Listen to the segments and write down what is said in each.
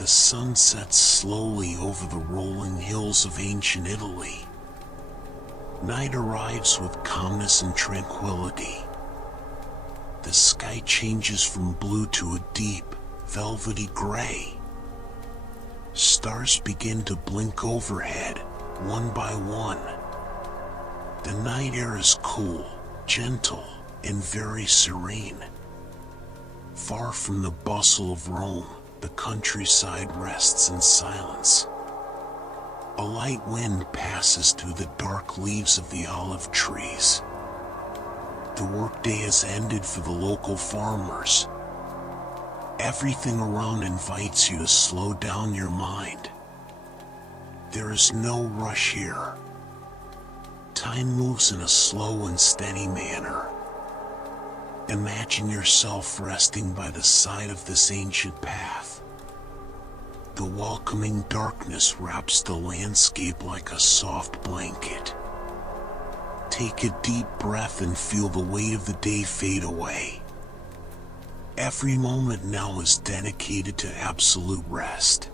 The sun sets slowly over the rolling hills of ancient Italy. Night arrives with calmness and tranquility. The sky changes from blue to a deep, velvety gray. Stars begin to blink overhead, one by one. The night air is cool, gentle, and very serene. Far from the bustle of Rome, the countryside rests in silence. A light wind passes through the dark leaves of the olive trees. The workday has ended for the local farmers. Everything around invites you to slow down your mind. There is no rush here. Time moves in a slow and steady manner. Imagine yourself resting by the side of this ancient path. The welcoming darkness wraps the landscape like a soft blanket. Take a deep breath and feel the weight of the day fade away. Every moment now is dedicated to absolute rest.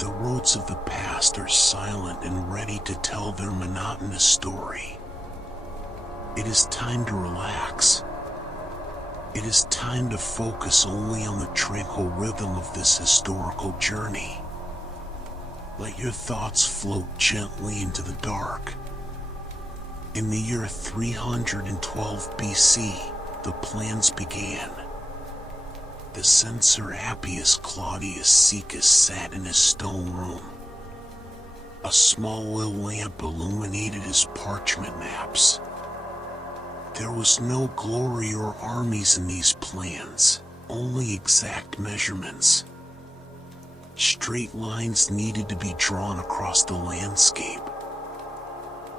The roads of the past are silent and ready to tell their monotonous story. It is time to relax. It is time to focus only on the tranquil rhythm of this historical journey. Let your thoughts float gently into the dark. In the year 312 BC, the plans began. The censor Appius Claudius Caecus sat in his stone room. A small oil lamp illuminated his parchment maps. There was no glory or armies in these plans, only exact measurements. Straight lines needed to be drawn across the landscape.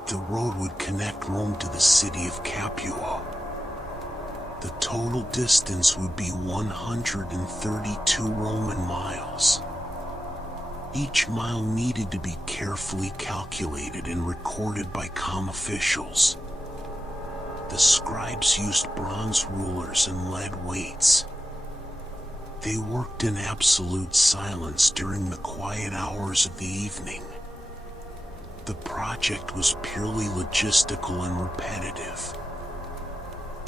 The road would connect Rome to the city of Capua. The total distance would be 132 Roman miles. Each mile needed to be carefully calculated and recorded by calm officials. The scribes used bronze rulers and lead weights. They worked in absolute silence during the quiet hours of the evening. The project was purely logistical and repetitive.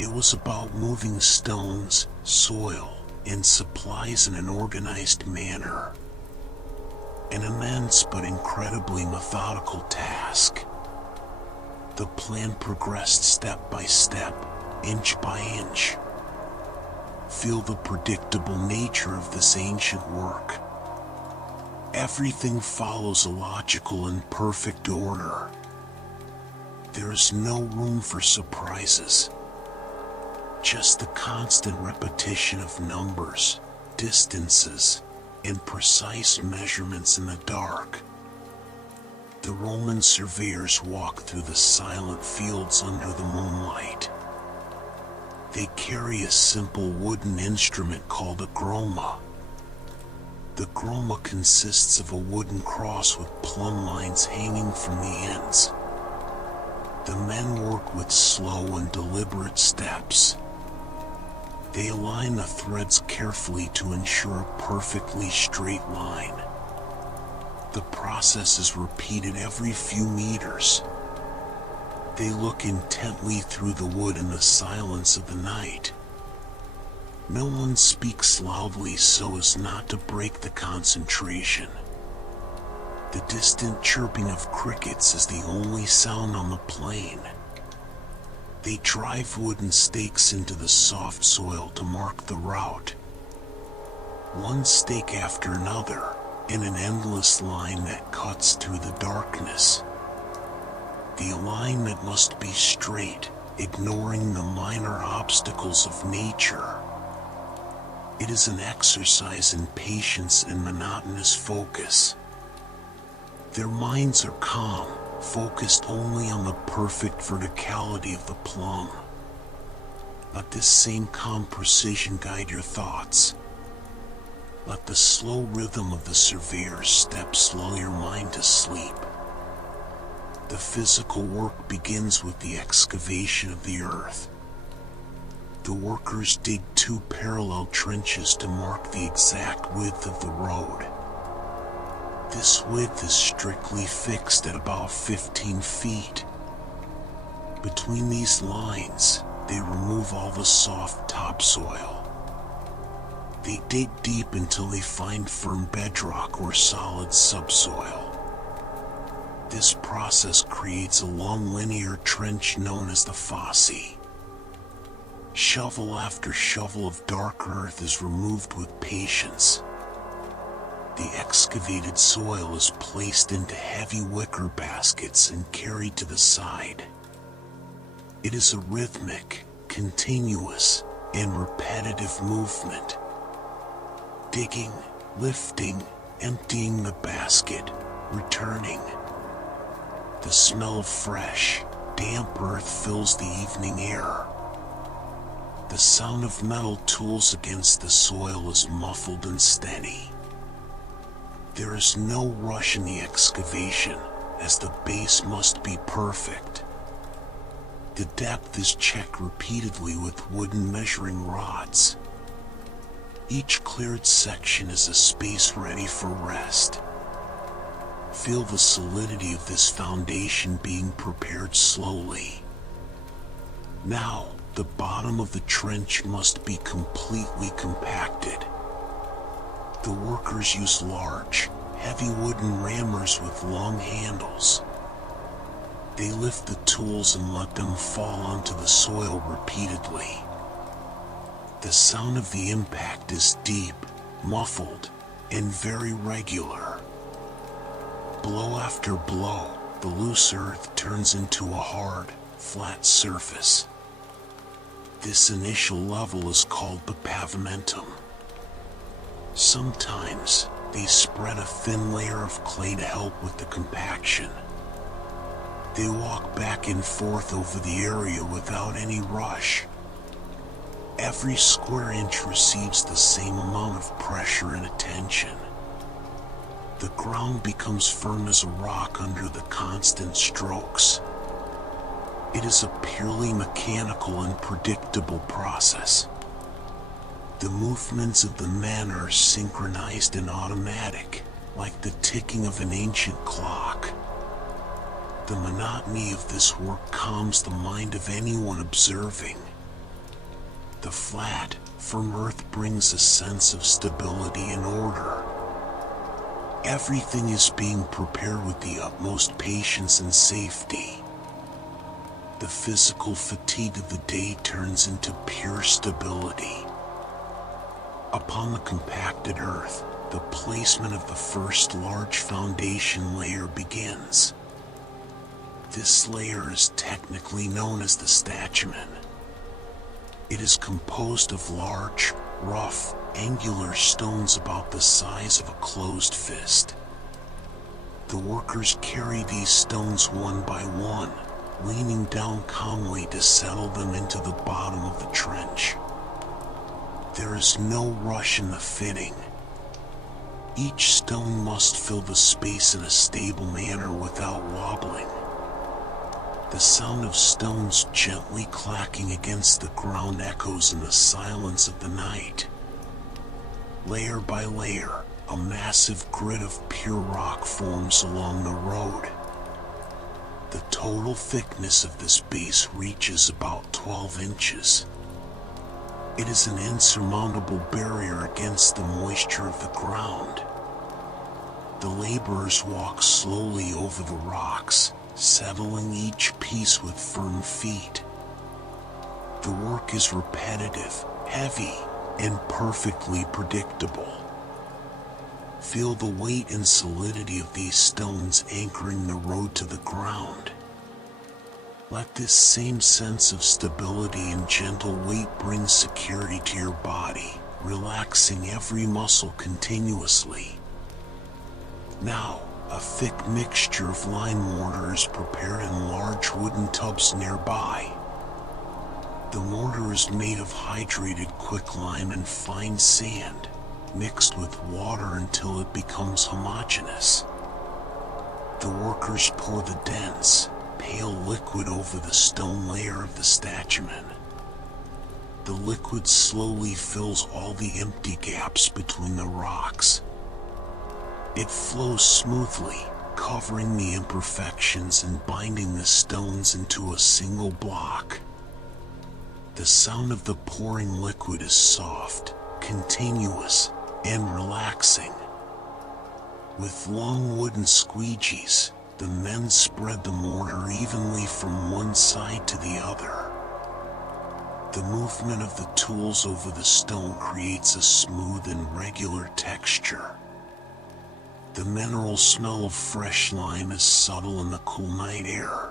It was about moving stones, soil, and supplies in an organized manner. An immense but incredibly methodical task. The plan progressed step by step, inch by inch. Feel the predictable nature of this ancient work. Everything follows a logical and perfect order. There is no room for surprises. Just the constant repetition of numbers, distances, and precise measurements in the dark. The Roman surveyors walk through the silent fields under the moonlight. They carry a simple wooden instrument called a groma. The groma consists of a wooden cross with plumb lines hanging from the ends. The men work with slow and deliberate steps. They align the threads carefully to ensure a perfectly straight line. The process is repeated every few meters. They look intently through the wood in the silence of the night. No one speaks loudly so as not to break the concentration. The distant chirping of crickets is the only sound on the plain. They drive wooden stakes into the soft soil to mark the route. One stake after another, in an endless line that cuts through the darkness. The alignment must be straight, ignoring the minor obstacles of nature. It is an exercise in patience and monotonous focus. Their minds are calm, focused only on the perfect verticality of the plumb. Let this same calm precision guide your thoughts. Let the slow rhythm of the surveyor's steps lull your mind to sleep. The physical work begins with the excavation of the earth. The workers dig 2 parallel trenches to mark the exact width of the road. This width is strictly fixed at about 15 feet. Between these lines, they remove all the soft topsoil. They dig deep until they find firm bedrock or solid subsoil. This process creates a long linear trench known as the fosse. Shovel after shovel of dark earth is removed with patience. The excavated soil is placed into heavy wicker baskets and carried to the side. It is a rhythmic, continuous, and repetitive movement. Digging, lifting, emptying the basket, returning. The smell of fresh, damp earth fills the evening air. The sound of metal tools against the soil is muffled and steady. There is no rush in the excavation, as the base must be perfect. The depth is checked repeatedly with wooden measuring rods. Each cleared section is a space ready for rest. Feel the solidity of this foundation being prepared slowly. Now, the bottom of the trench must be completely compacted. The workers use large, heavy wooden rammers with long handles. They lift the tools and let them fall onto the soil repeatedly. The sound of the impact is deep, muffled, and very regular. Blow after blow, the loose earth turns into a hard, flat surface. This initial level is called the pavimentum. Sometimes, they spread a thin layer of clay to help with the compaction. They walk back and forth over the area without any rush. Every square inch receives the same amount of pressure and attention. The ground becomes firm as a rock under the constant strokes. It is a purely mechanical and predictable process. The movements of the men are synchronized and automatic, like the ticking of an ancient clock. The monotony of this work calms the mind of anyone observing. The flat, firm earth brings a sense of stability and order. Everything is being prepared with the utmost patience and safety. The physical fatigue of the day turns into pure stability. Upon the compacted earth, the placement of the first large foundation layer begins. This layer is technically known as the statumen. It is composed of large, rough, angular stones about the size of a closed fist. The workers carry these stones one by one, leaning down calmly to settle them into the bottom of the trench. There is no rush in the fitting. Each stone must fill the space in a stable manner without wobbling. The sound of stones gently clacking against the ground echoes in the silence of the night. Layer by layer, a massive grid of pure rock forms along the road. The total thickness of this base reaches about 12 inches. It is an insurmountable barrier against the moisture of the ground. The laborers walk slowly over the rocks, settling each piece with firm feet. The work is repetitive, heavy, and perfectly predictable. Feel the weight and solidity of these stones anchoring the road to the ground. Let this same sense of stability and gentle weight bring security to your body, relaxing every muscle continuously. Now, a thick mixture of lime mortar is prepared in large wooden tubs nearby. The mortar is made of hydrated quicklime and fine sand, mixed with water until it becomes homogeneous. The workers pour the dense, pale liquid over the stone layer of the statumen. The liquid slowly fills all the empty gaps between the rocks. It flows smoothly, covering the imperfections and binding the stones into a single block. The sound of the pouring liquid is soft, continuous, and relaxing. With long wooden squeegees, the men spread the mortar evenly from one side to the other. The movement of the tools over the stone creates a smooth and regular texture. The mineral smell of fresh lime is subtle in the cool night air.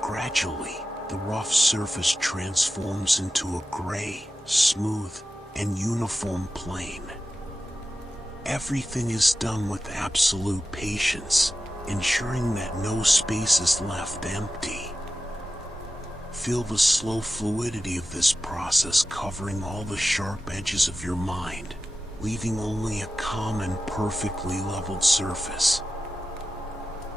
Gradually, the rough surface transforms into a gray, smooth, and uniform plane. Everything is done with absolute patience, ensuring that no space is left empty. Feel the slow fluidity of this process covering all the sharp edges of your mind, leaving only a calm and perfectly leveled surface.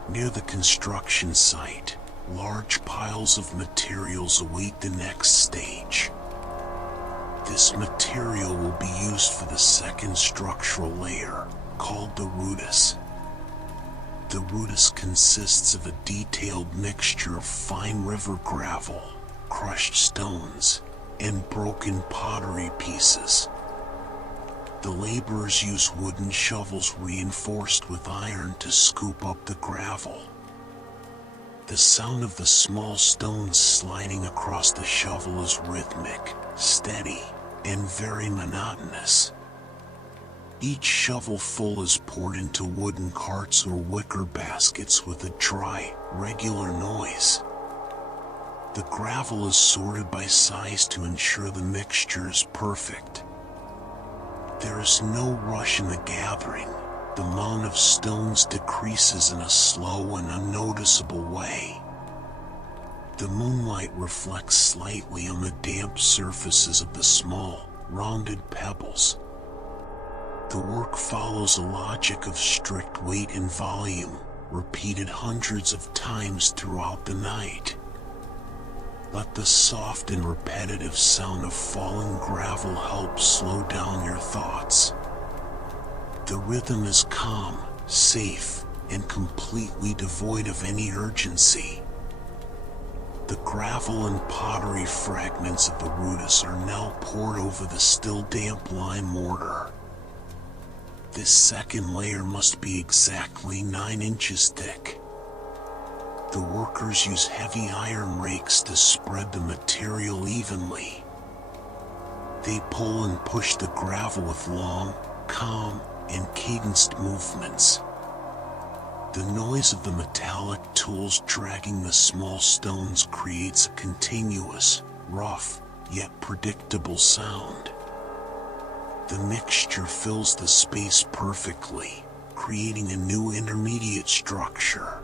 Near the construction site, large piles of materials await the next stage. This material will be used for the second structural layer, called the rudis. The rudis consists of a detailed mixture of fine river gravel, crushed stones, and broken pottery pieces. The laborers use wooden shovels reinforced with iron to scoop up the gravel. The sound of the small stones sliding across the shovel is rhythmic, steady, and very monotonous. Each shovelful is poured into wooden carts or wicker baskets with a dry, regular noise. The gravel is sorted by size to ensure the mixture is perfect. There is no rush in the gathering. The amount of stones decreases in a slow and unnoticeable way. The moonlight reflects slightly on the damp surfaces of the small, rounded pebbles. The work follows a logic of strict weight and volume, repeated hundreds of times throughout the night. Let the soft and repetitive sound of falling gravel help slow down your thoughts. The rhythm is calm, safe, and completely devoid of any urgency. The gravel and pottery fragments of the rudis are now poured over the still damp lime mortar. This second layer must be exactly 9 inches thick. The workers use heavy iron rakes to spread the material evenly. They pull and push the gravel with long, calm, and cadenced movements. The noise of the metallic tools dragging the small stones creates a continuous, rough, yet predictable sound. The mixture fills the space perfectly, creating a new intermediate structure.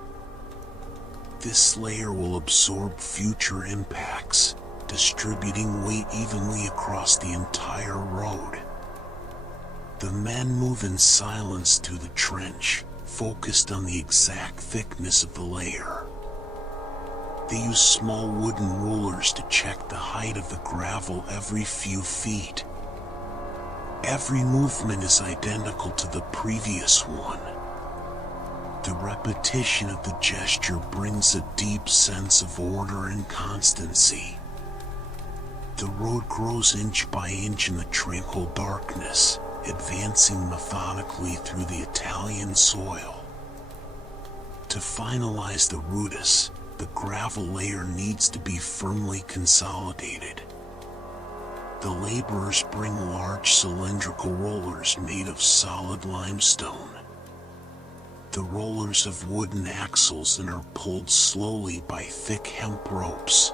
This layer will absorb future impacts, distributing weight evenly across the entire road. The men move in silence through the trench, focused on the exact thickness of the layer. They use small wooden rulers to check the height of the gravel every few feet. Every movement is identical to the previous one. The repetition of the gesture brings a deep sense of order and constancy. The road grows inch by inch in the tranquil darkness, advancing methodically through the Italian soil. To finalize the rudis, the gravel layer needs to be firmly consolidated. The laborers bring large cylindrical rollers made of solid limestone. The rollers have wooden axles and are pulled slowly by thick hemp ropes.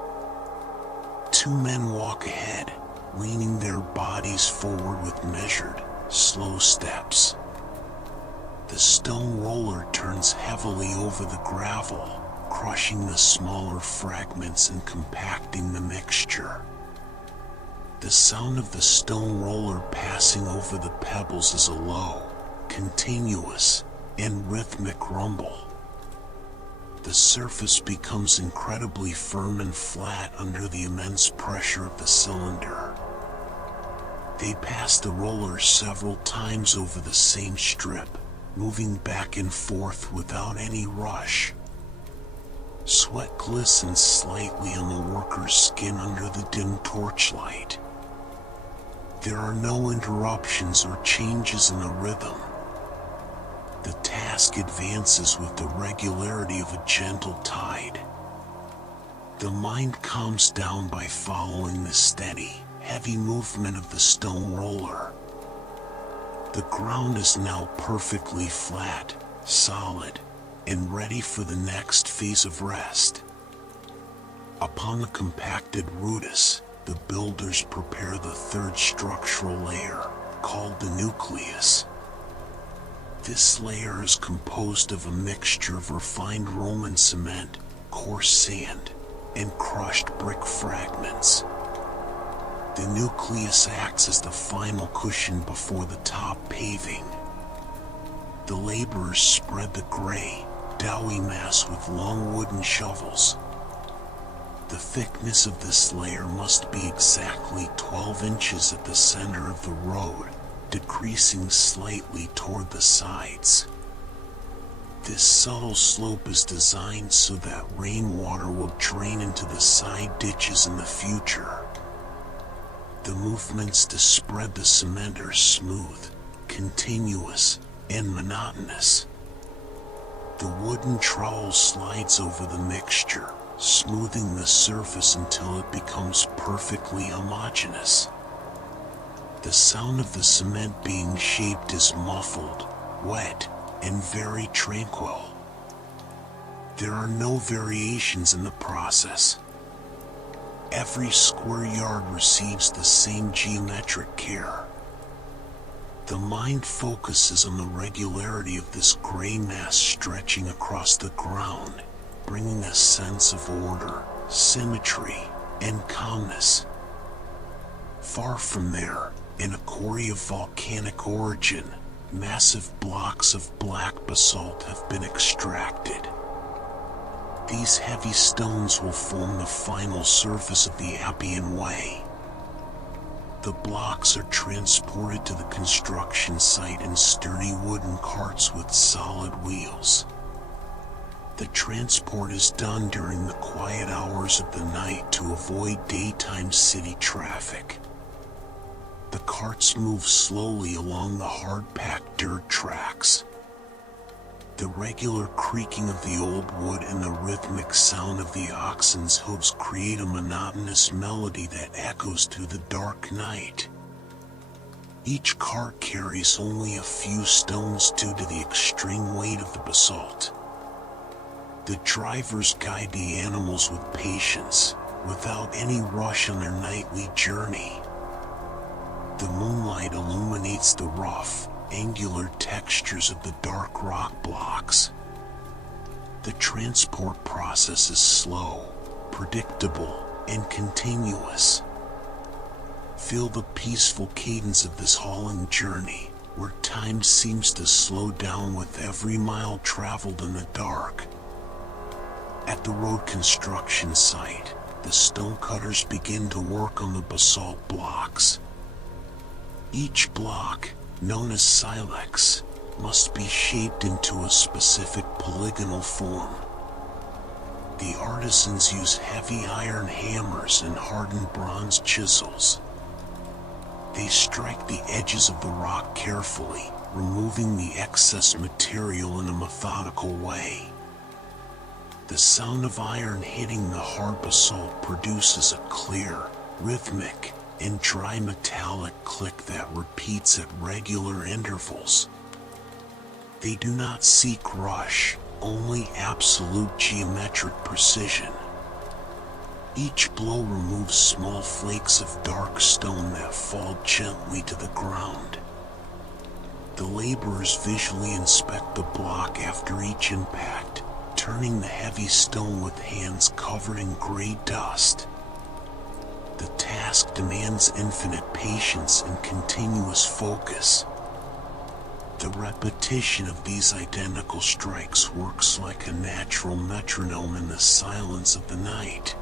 2 men walk ahead, leaning their bodies forward with measured, slow steps. The stone roller turns heavily over the gravel, crushing the smaller fragments and compacting the mixture. The sound of the stone roller passing over the pebbles is a low, continuous, and rhythmic rumble. The surface becomes incredibly firm and flat under the immense pressure of the cylinder. They pass the roller several times over the same strip, moving back and forth without any rush. Sweat glistens slightly on the worker's skin under the dim torchlight. There are no interruptions or changes in the rhythm. The task advances with the regularity of a gentle tide. The mind calms down by following the steady, heavy movement of the stone roller. The ground is now perfectly flat, solid, and ready for the next phase of rest. Upon the compacted rootus, the builders prepare the third structural layer, called the nucleus. This layer is composed of a mixture of refined Roman cement, coarse sand, and crushed brick fragments. The nucleus acts as the final cushion before the top paving. The laborers spread the gray, doughy mass with long wooden shovels. The thickness of this layer must be exactly 12 inches at the center of the road, decreasing slightly toward the sides. This subtle slope is designed so that rainwater will drain into the side ditches in the future. The movements to spread the cement are smooth, continuous, and monotonous. The wooden trowel slides over the mixture, smoothing the surface until it becomes perfectly homogeneous. The sound of the cement being shaped is muffled, wet, and very tranquil. There are no variations in the process. Every square yard receives the same geometric care. The mind focuses on the regularity of this gray mass stretching across the ground, bringing a sense of order, symmetry, and calmness. Far from there, in a quarry of volcanic origin, massive blocks of black basalt have been extracted. These heavy stones will form the final surface of the Appian Way. The blocks are transported to the construction site in sturdy wooden carts with solid wheels. The transport is done during the quiet hours of the night to avoid daytime city traffic. The carts move slowly along the hard-packed dirt tracks. The regular creaking of the old wood and the rhythmic sound of the oxen's hooves create a monotonous melody that echoes through the dark night. Each cart carries only a few stones due to the extreme weight of the basalt. The drivers guide the animals with patience, without any rush on their nightly journey. The moonlight illuminates the rough, angular textures of the dark rock blocks. The transport process is slow, predictable, and continuous. Feel the peaceful cadence of this hauling journey, where time seems to slow down with every mile traveled in the dark. At the road construction site, the stonecutters begin to work on the basalt blocks. Each block, known as silex, must be shaped into a specific polygonal form. The artisans use heavy iron hammers and hardened bronze chisels. They strike the edges of the rock carefully, removing the excess material in a methodical way. The sound of iron hitting the hard basalt produces a clear, rhythmic, and dry metallic click that repeats at regular intervals. They do not seek rush, only absolute geometric precision. Each blow removes small flakes of dark stone that fall gently to the ground. The laborers visually inspect the block after each impact, turning the heavy stone with hands covered in gray dust. The task demands infinite patience and continuous focus. The repetition of these identical strikes works like a natural metronome in the silence of the night.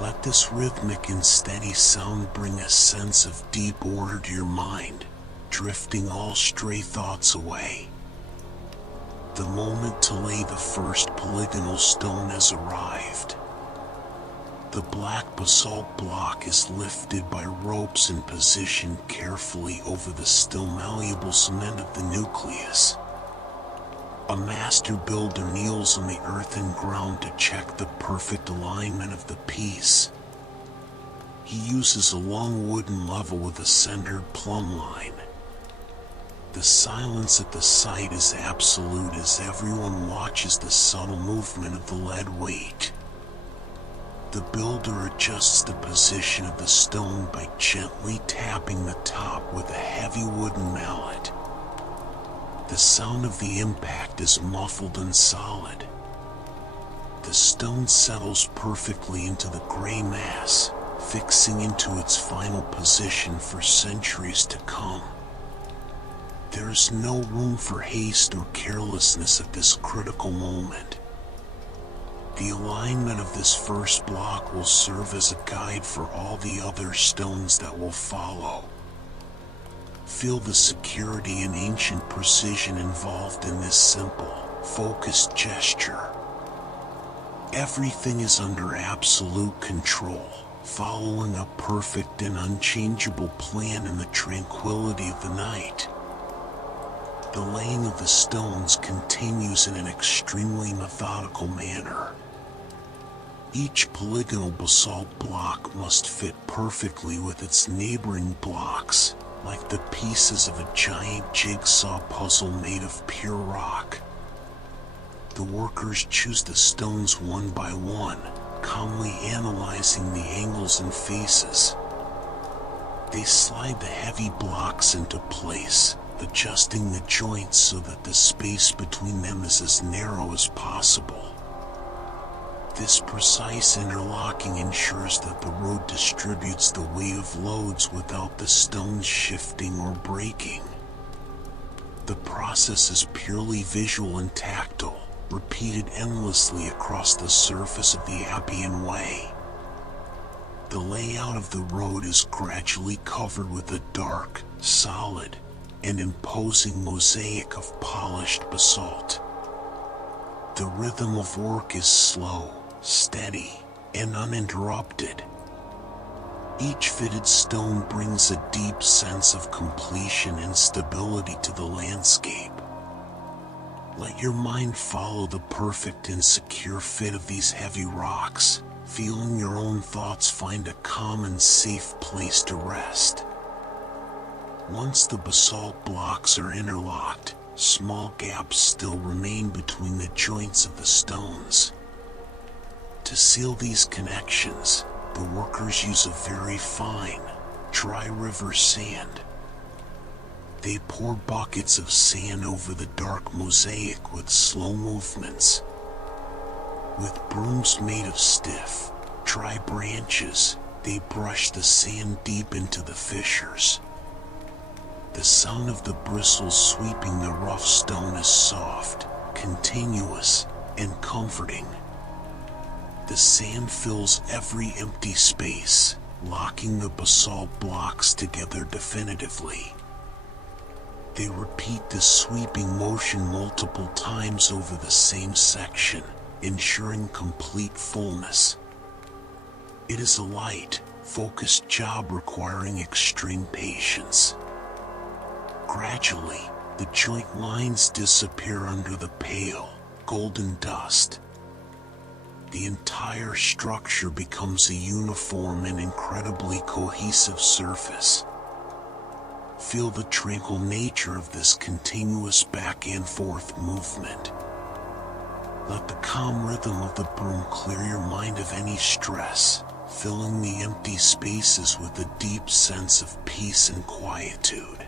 Let this rhythmic and steady sound bring a sense of deep order to your mind, drifting all stray thoughts away. The moment to lay the first polygonal stone has arrived. The black basalt block is lifted by ropes and positioned carefully over the still malleable cement of the nucleus. A master builder kneels on the earthen ground to check the perfect alignment of the piece. He uses a long wooden level with a centered plumb line. The silence at the site is absolute as everyone watches the subtle movement of the lead weight. The builder adjusts the position of the stone by gently tapping the top with a heavy wooden mallet. The sound of the impact is muffled and solid. The stone settles perfectly into the gray mass, fixing into its final position for centuries to come. There is no room for haste or carelessness at this critical moment. The alignment of this first block will serve as a guide for all the other stones that will follow. Feel the security and ancient precision involved in this simple, focused gesture. Everything is under absolute control, following a perfect and unchangeable plan in the tranquility of the night. The laying of the stones continues in an extremely methodical manner. Each polygonal basalt block must fit perfectly with its neighboring blocks, like the pieces of a giant jigsaw puzzle made of pure rock. The workers choose the stones one by one, calmly analyzing the angles and faces. They slide the heavy blocks into place, adjusting the joints so that the space between them is as narrow as possible. This precise interlocking ensures that the road distributes the weight of loads without the stones shifting or breaking. The process is purely visual and tactile, repeated endlessly across the surface of the Appian Way. The layout of the road is gradually covered with a dark, solid, and imposing mosaic of polished basalt. The rhythm of work is slow, steady, and uninterrupted. Each fitted stone brings a deep sense of completion and stability to the landscape. Let your mind follow the perfect and secure fit of these heavy rocks, feeling your own thoughts find a calm and safe place to rest. Once the basalt blocks are interlocked, small gaps still remain between the joints of the stones. To seal these connections, the workers use a very fine, dry river sand. They pour buckets of sand over the dark mosaic with slow movements. With brooms made of stiff, dry branches, they brush the sand deep into the fissures. The sound of the bristles sweeping the rough stone is soft, continuous, and comforting. The sand fills every empty space, locking the basalt blocks together definitively. They repeat this sweeping motion multiple times over the same section, ensuring complete fullness. It is a light, focused job requiring extreme patience. Gradually, the joint lines disappear under the pale, golden dust. The entire structure becomes a uniform and incredibly cohesive surface. Feel the tranquil nature of this continuous back and forth movement. Let the calm rhythm of the broom clear your mind of any stress, filling the empty spaces with a deep sense of peace and quietude.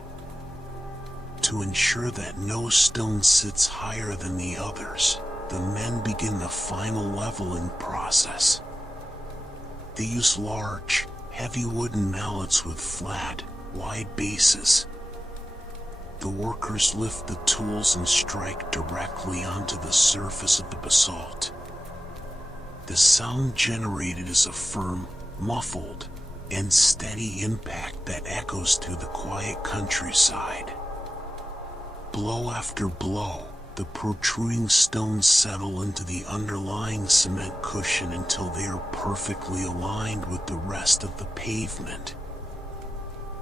To ensure that no stone sits higher than the others, the men begin the final leveling process. They use large, heavy wooden mallets with flat, wide bases. The workers lift the tools and strike directly onto the surface of the basalt. The sound generated is a firm, muffled, and steady impact that echoes through the quiet countryside. Blow after blow, the protruding stones settle into the underlying cement cushion until they are perfectly aligned with the rest of the pavement.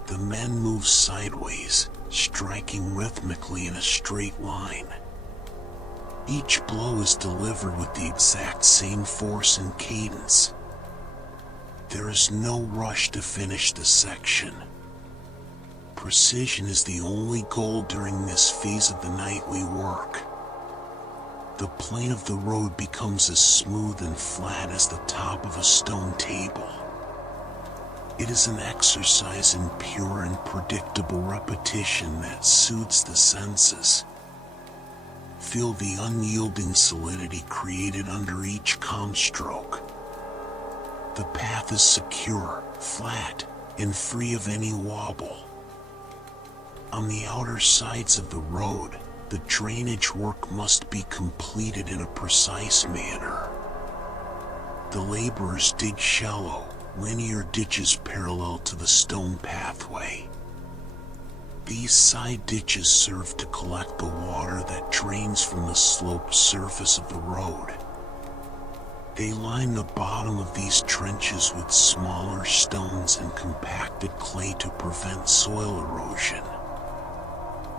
The men move sideways, striking rhythmically in a straight line. Each blow is delivered with the exact same force and cadence. There is no rush to finish the section. Precision is the only goal during this phase of the nightly work. The plane of the road becomes as smooth and flat as the top of a stone table. It is an exercise in pure and predictable repetition that soothes the senses. Feel the unyielding solidity created under each calm stroke. The path is secure, flat, and free of any wobble. On the outer sides of the road, the drainage work must be completed in a precise manner. The laborers dig shallow, linear ditches parallel to the stone pathway. These side ditches serve to collect the water that drains from the sloped surface of the road. They line the bottom of these trenches with smaller stones and compacted clay to prevent soil erosion.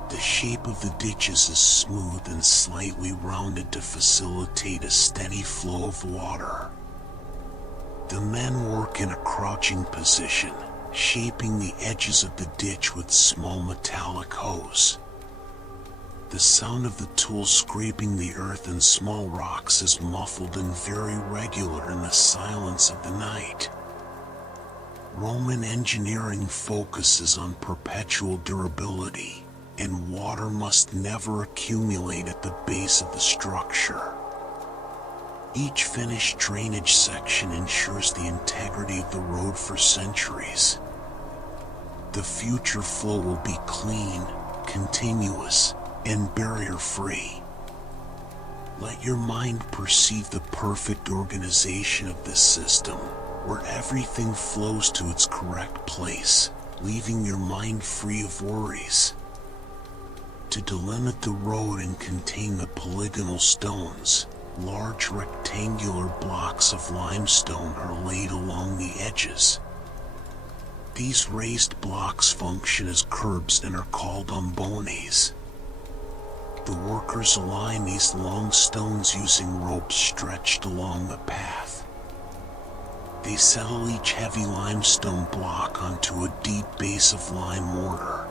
The shape of the ditches is smooth and slightly rounded to facilitate a steady flow of water. The men work in a crouching position, shaping the edges of the ditch with small metallic hoes. The sound of the tools scraping the earth and small rocks is muffled and very regular in the silence of the night. Roman engineering focuses on perpetual durability, and water must never accumulate at the base of the structure. Each finished drainage section ensures the integrity of the road for centuries. The future flow will be clean, continuous, and barrier-free. Let your mind perceive the perfect organization of this system, where everything flows to its correct place, leaving your mind free of worries. To delimit the road and contain the polygonal stones, large rectangular blocks of limestone are laid along the edges. These raised blocks function as curbs and are called ombones. The workers align these long stones using ropes stretched along the path. They settle each heavy limestone block onto a deep base of lime mortar.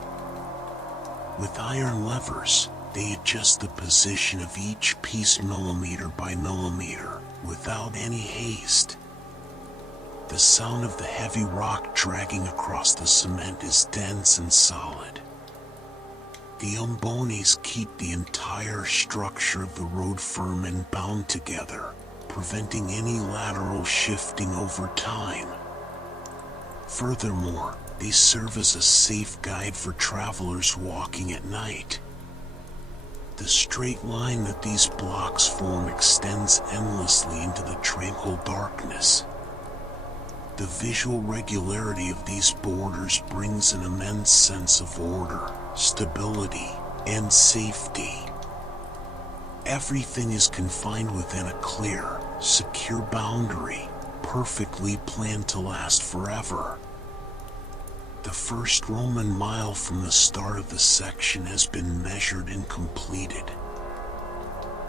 With iron levers, they adjust the position of each piece millimeter by millimeter, without any haste. The sound of the heavy rock dragging across the cement is dense and solid. The ombones keep the entire structure of the road firm and bound together, preventing any lateral shifting over time. Furthermore, they serve as a safe guide for travelers walking at night. The straight line that these blocks form extends endlessly into the tranquil darkness. The visual regularity of these borders brings an immense sense of order, stability, and safety. Everything is confined within a clear, secure boundary, perfectly planned to last forever. The first Roman mile from the start of the section has been measured and completed.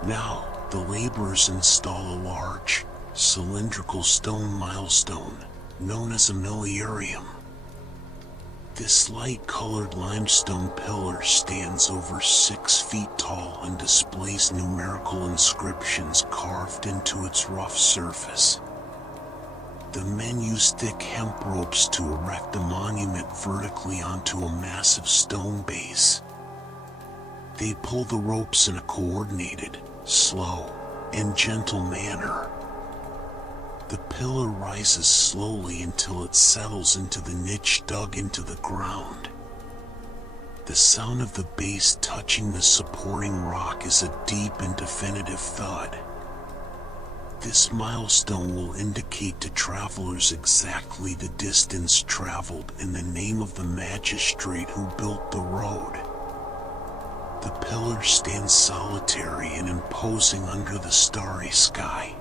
Now, the laborers install a large, cylindrical stone milestone, known as a miliarium. This light-colored limestone pillar stands over 6 feet tall and displays numerical inscriptions carved into its rough surface. The men use thick hemp ropes to erect the monument vertically onto a massive stone base. They pull the ropes in a coordinated, slow, and gentle manner. The pillar rises slowly until it settles into the niche dug into the ground. The sound of the base touching the supporting rock is a deep and definitive thud. This milestone will indicate to travelers exactly the distance traveled and the name of the magistrate who built the road. The pillar stands solitary and imposing under the starry sky.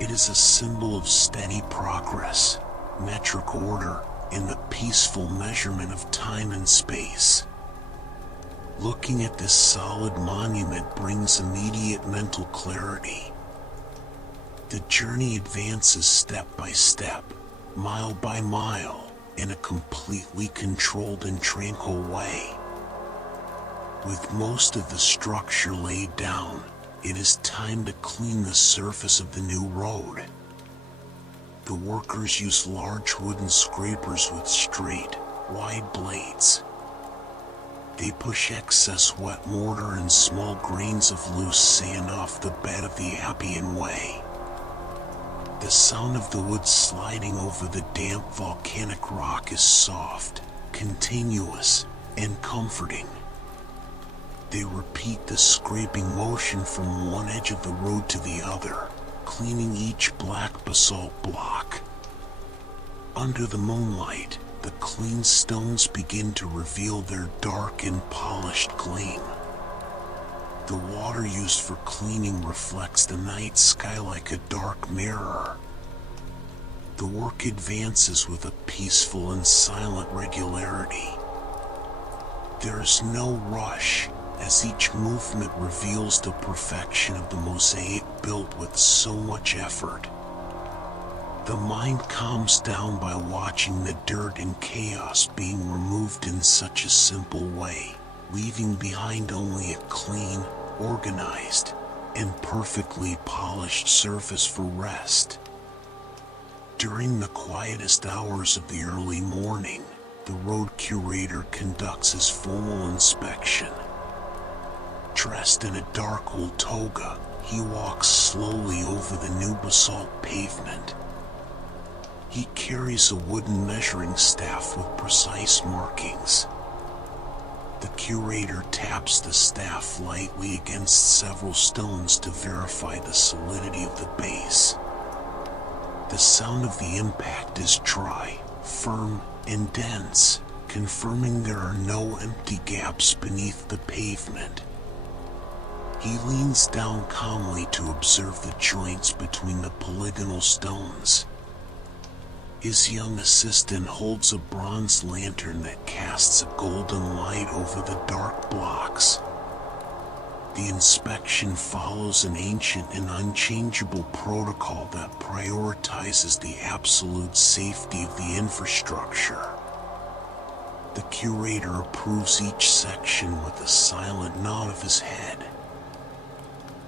It is a symbol of steady progress, metric order, and the peaceful measurement of time and space. Looking at this solid monument brings immediate mental clarity. The journey advances step by step, mile by mile, in a completely controlled and tranquil way. With most of the structure laid down, it is time to clean the surface of the new road. The workers use large wooden scrapers with straight, wide blades. They push excess wet mortar and small grains of loose sand off the bed of the Appian Way. The sound of the wood sliding over the damp volcanic rock is soft, continuous, and comforting. They repeat the scraping motion from one edge of the road to the other, cleaning each black basalt block. Under the moonlight, the clean stones begin to reveal their dark and polished gleam. The water used for cleaning reflects the night sky like a dark mirror. The work advances with a peaceful and silent regularity. There is no rush, as each movement reveals the perfection of the mosaic built with so much effort. The mind calms down by watching the dirt and chaos being removed in such a simple way, leaving behind only a clean, organized, and perfectly polished surface for rest. During the quietest hours of the early morning, the road curator conducts his formal inspection. Dressed in a dark wool toga, he walks slowly over the new basalt pavement. He carries a wooden measuring staff with precise markings. The curator taps the staff lightly against several stones to verify the solidity of the base. The sound of the impact is dry, firm, and dense, confirming there are no empty gaps beneath the pavement. He leans down calmly to observe the joints between the polygonal stones. His young assistant holds a bronze lantern that casts a golden light over the dark blocks. The inspection follows an ancient and unchangeable protocol that prioritizes the absolute safety of the infrastructure. The curator approves each section with a silent nod of his head.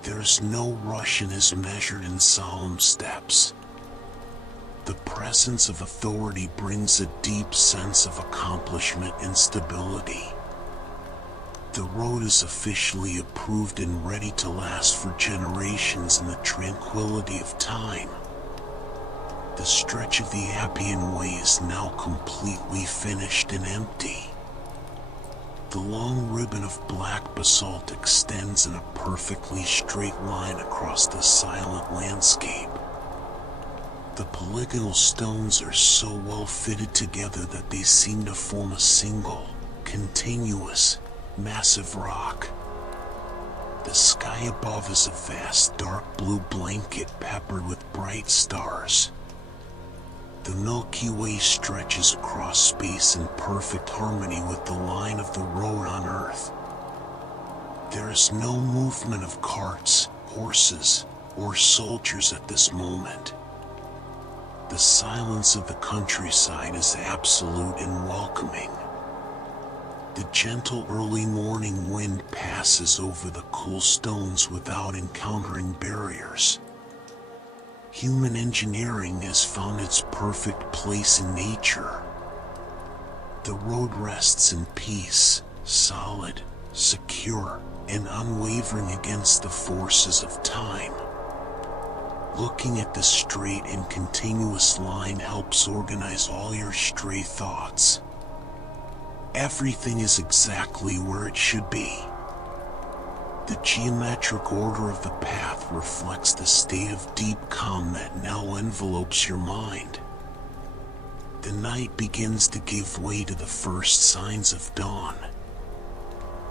There is no rush in his measured and solemn steps. The presence of authority brings a deep sense of accomplishment and stability. The road is officially approved and ready to last for generations in the tranquility of time. The stretch of the Appian Way is now completely finished and empty. The long ribbon of black basalt extends in a perfectly straight line across the silent landscape. The polygonal stones are so well fitted together that they seem to form a single, continuous, massive rock. The sky above is a vast dark blue blanket peppered with bright stars. The Milky Way stretches across space in perfect harmony with the line of the road on Earth. There is no movement of carts, horses, or soldiers at this moment. The silence of the countryside is absolute and welcoming. The gentle early morning wind passes over the cool stones without encountering barriers. Human engineering has found its perfect place in nature. The road rests in peace, solid, secure, and unwavering against the forces of time. Looking at the straight and continuous line helps organize all your stray thoughts. Everything is exactly where it should be. The geometric order of the path reflects the state of deep calm that now envelopes your mind. The night begins to give way to the first signs of dawn.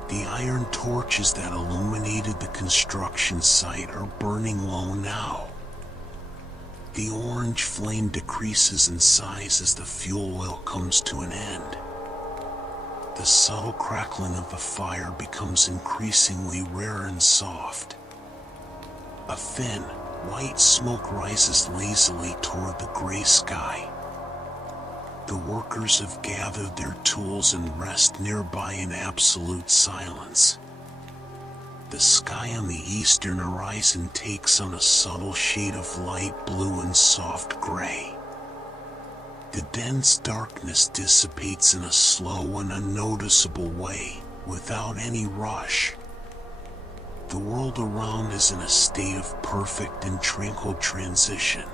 The iron torches that illuminated the construction site are burning low now. The orange flame decreases in size as the fuel oil comes to an end. The subtle crackling of the fire becomes increasingly rare and soft. A thin, white smoke rises lazily toward the gray sky. The workers have gathered their tools and rest nearby in absolute silence. The sky on the eastern horizon takes on a subtle shade of light blue and soft gray. The dense darkness dissipates in a slow and unnoticeable way, without any rush. The world around is in a state of perfect and tranquil transition.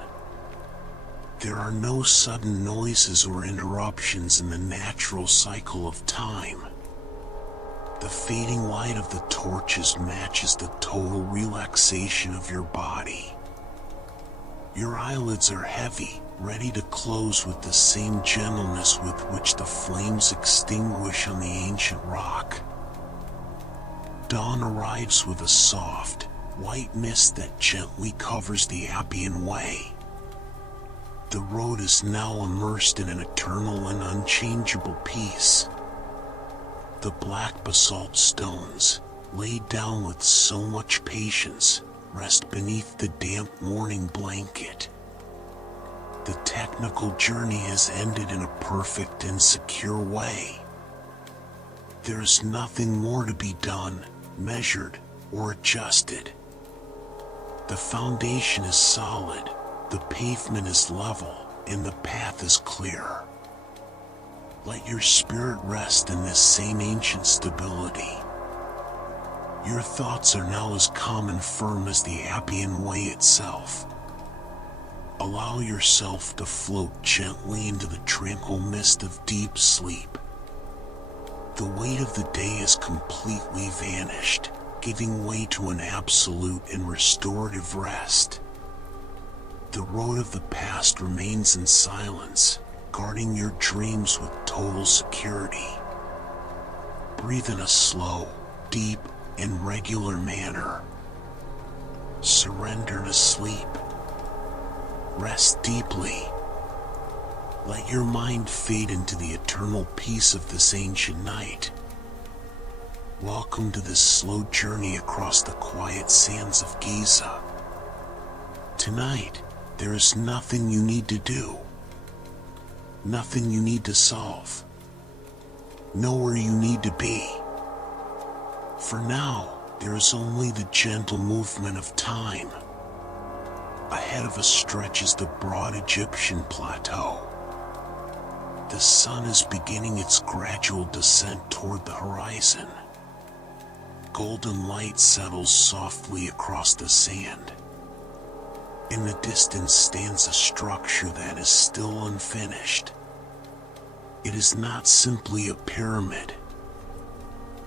There are no sudden noises or interruptions in the natural cycle of time. The fading light of the torches matches the total relaxation of your body. Your eyelids are heavy, ready to close with the same gentleness with which the flames extinguish on the ancient rock. Dawn arrives with a soft, white mist that gently covers the Appian Way. The road is now immersed in an eternal and unchangeable peace. The black basalt stones, laid down with so much patience, rest beneath the damp morning blanket. The technical journey has ended in a perfect and secure way. There is nothing more to be done, measured, or adjusted. The foundation is solid, the pavement is level, and the path is clear. Let your spirit rest in this same ancient stability. Your thoughts are now as calm and firm as the Appian Way itself. Allow yourself to float gently into the tranquil mist of deep sleep. The weight of the day has completely vanished, giving way to an absolute and restorative rest. The road of the past remains in silence, guarding your dreams with total security. Breathe in a slow, deep, and regular manner. Surrender to sleep. Rest deeply. Let your mind fade into the eternal peace of this ancient night. Welcome to this slow journey across the quiet sands of Giza. Tonight, there is nothing you need to do. Nothing you need to solve. Nowhere you need to be. For now, there is only the gentle movement of time. Ahead of us stretches the broad Egyptian plateau. The sun is beginning its gradual descent toward the horizon. Golden light settles softly across the sand. In the distance stands a structure that is still unfinished. It is not simply a pyramid.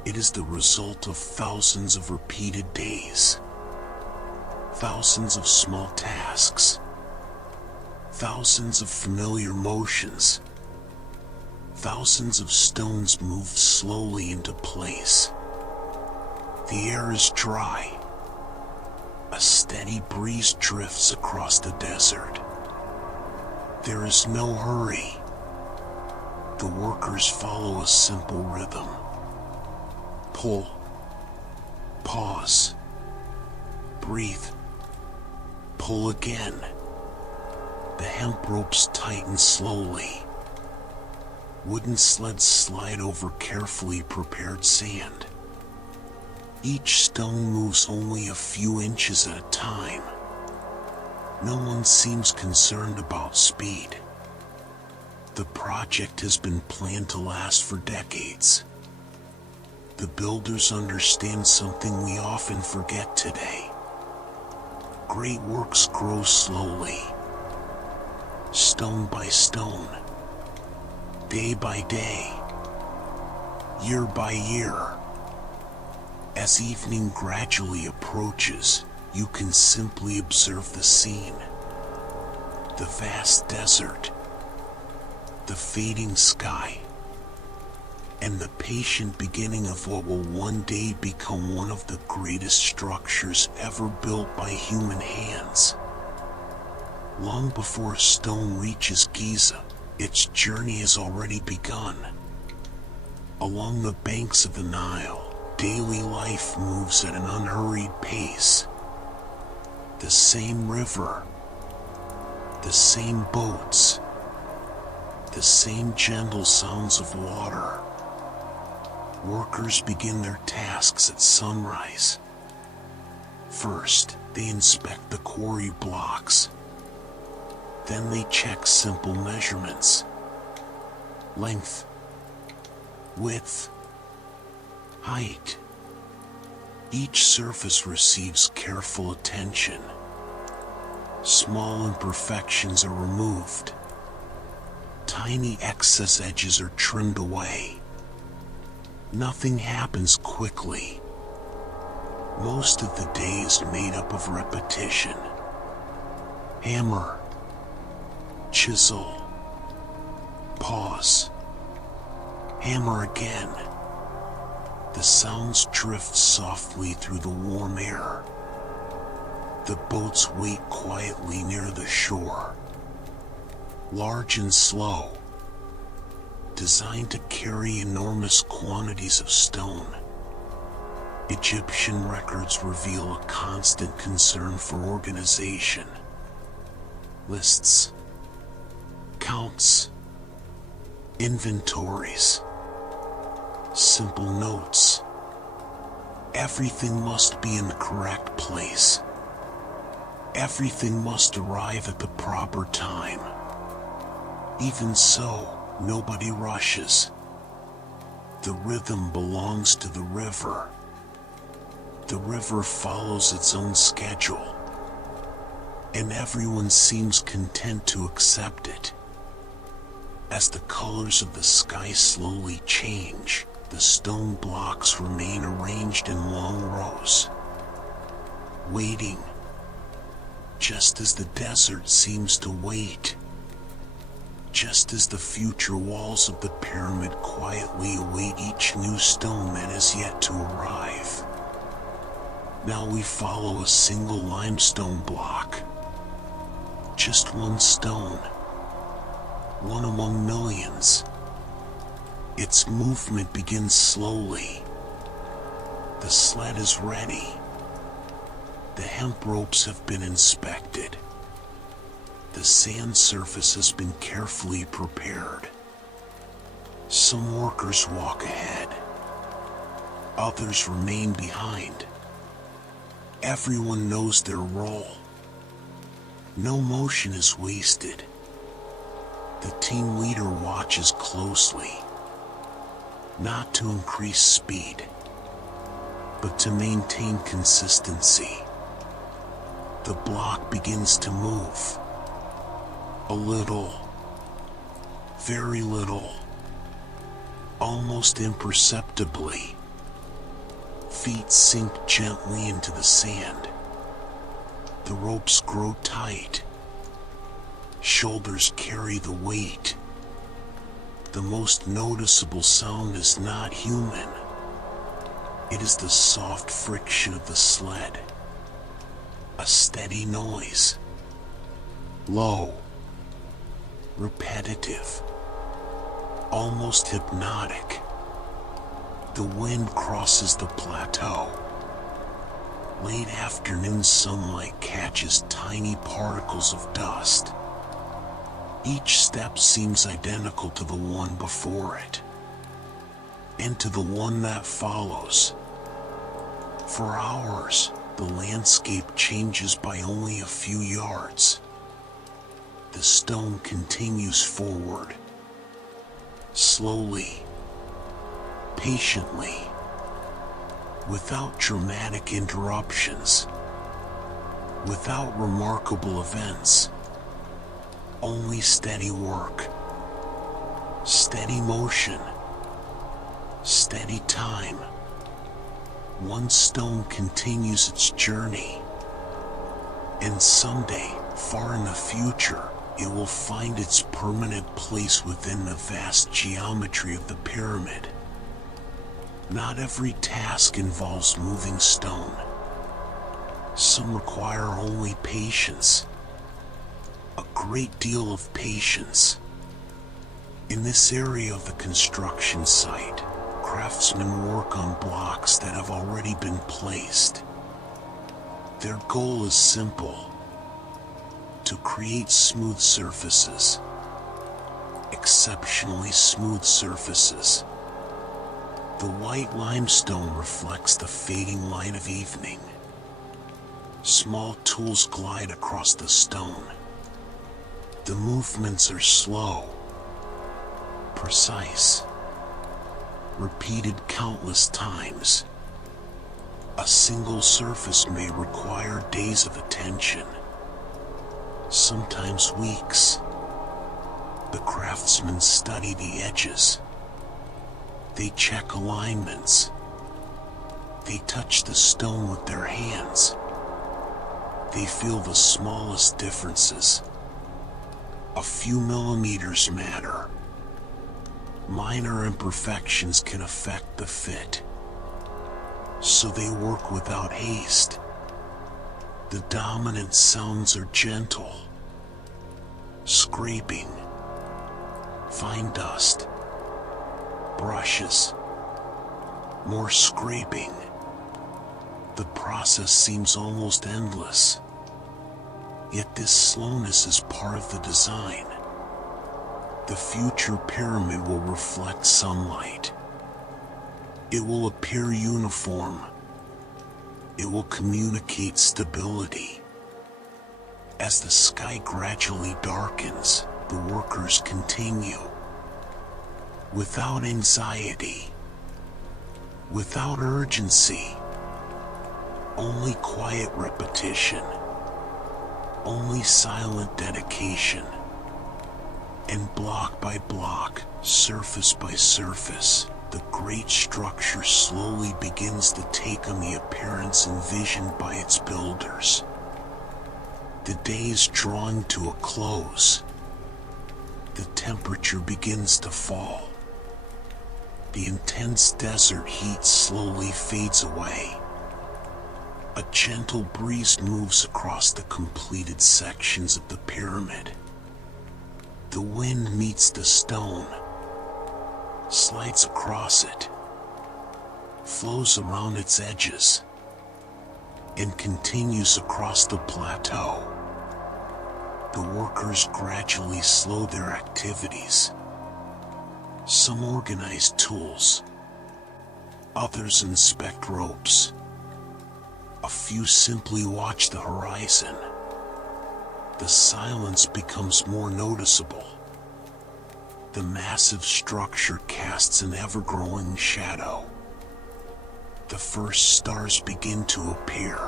It is the result of thousands of repeated days. Thousands of small tasks. Thousands of familiar motions. Thousands of stones moved slowly into place. The air is dry. A steady breeze drifts across the desert. There is no hurry. The workers follow a simple rhythm. Pull. Pause. Breathe. Pull again. The hemp ropes tighten slowly. Wooden sleds slide over carefully prepared sand. Each stone moves only a few inches at a time. No one seems concerned about speed. The project has been planned to last for decades. The builders understand something we often forget today. Great works grow slowly, stone by stone, day by day. year by year. As evening gradually approaches, you can simply observe the scene. The vast desert, the fading sky, and the patient beginning of what will one day become one of the greatest structures ever built by human hands. Long before stone reaches Giza, its journey has already begun. Along the banks of the Nile, daily life moves at an unhurried pace. The same river, the same boats, the same gentle sounds of water. Workers begin their tasks at sunrise. First, they inspect the quarry blocks. Then they check simple measurements: length, width, height. Each surface receives careful attention. Small imperfections are removed. Tiny excess edges are trimmed away. Nothing happens quickly. Most of the day is made up of repetition. Hammer, chisel, pause, hammer again. The sounds drift softly through the warm air. The boats wait quietly near the shore. Large and slow, designed to carry enormous quantities of stone. Egyptian records reveal a constant concern for organization. Lists, counts, inventories, simple notes. Everything must be in the correct place. Everything must arrive at the proper time. Even so, nobody rushes. The rhythm belongs to the river. The river follows its own schedule, and everyone seems content to accept it. As the colors of the sky slowly change, the stone blocks remain arranged in long rows, waiting, just as the desert seems to wait. Just as the future walls of the pyramid quietly await each new stone that is yet to arrive. Now we follow a single limestone block. Just one stone. One among millions. Its movement begins slowly. The sled is ready. The hemp ropes have been inspected. The sand surface has been carefully prepared. Some workers walk ahead. Others remain behind. Everyone knows their role. No motion is wasted. The team leader watches closely, not to increase speed, but to maintain consistency. The block begins to move. A little, very little, almost imperceptibly. Feet sink gently into the sand. The ropes grow tight. Shoulders carry the weight. The most noticeable sound is not human. It is the soft friction of the sled. A steady noise. Low. Repetitive. Almost hypnotic. The wind crosses the plateau. Late afternoon sunlight catches tiny particles of dust. Each step seems identical to the one before it, and to the one that follows. For hours, the landscape changes by only a few yards. The stone continues forward. Slowly, patiently, without dramatic interruptions, without remarkable events. Only steady work, steady motion, Steady time. One stone continues its journey, and someday, far in the future, it will find its permanent place within the vast geometry of the pyramid. Not every task involves moving stone. Some require only patience. A great deal of patience. In this area of the construction site, craftsmen work on blocks that have already been placed. Their goal is simple: to create smooth surfaces. Exceptionally smooth surfaces. The white limestone reflects the fading light of evening. Small tools glide across the stone. The movements are slow, precise, repeated countless times. A single surface may require days of attention, sometimes weeks. The craftsmen study the edges. They check alignments. They touch the stone with their hands. They feel the smallest differences. A few millimeters matter. Minor imperfections can affect the fit. So they work without haste. The dominant sounds are gentle. Scraping, fine dust, brushes, more scraping. The process seems almost endless. Yet this slowness is part of the design. The future pyramid will reflect sunlight. It will appear uniform. It will communicate stability. As the sky gradually darkens, the workers continue. Without anxiety. Without urgency. Only quiet repetition. Only silent dedication. And block by block, surface by surface, the great structure slowly begins to take on the appearance envisioned by its builders. The day is drawing to a close. The temperature begins to fall. The intense desert heat slowly fades away. A gentle breeze moves across the completed sections of the pyramid. The wind meets the stone, slides across it, flows around its edges, and continues across the plateau. The workers gradually slow their activities. Some organize tools. Others inspect ropes. A few simply watch the horizon. The silence becomes more noticeable. The massive structure casts an ever-growing shadow. The first stars begin to appear.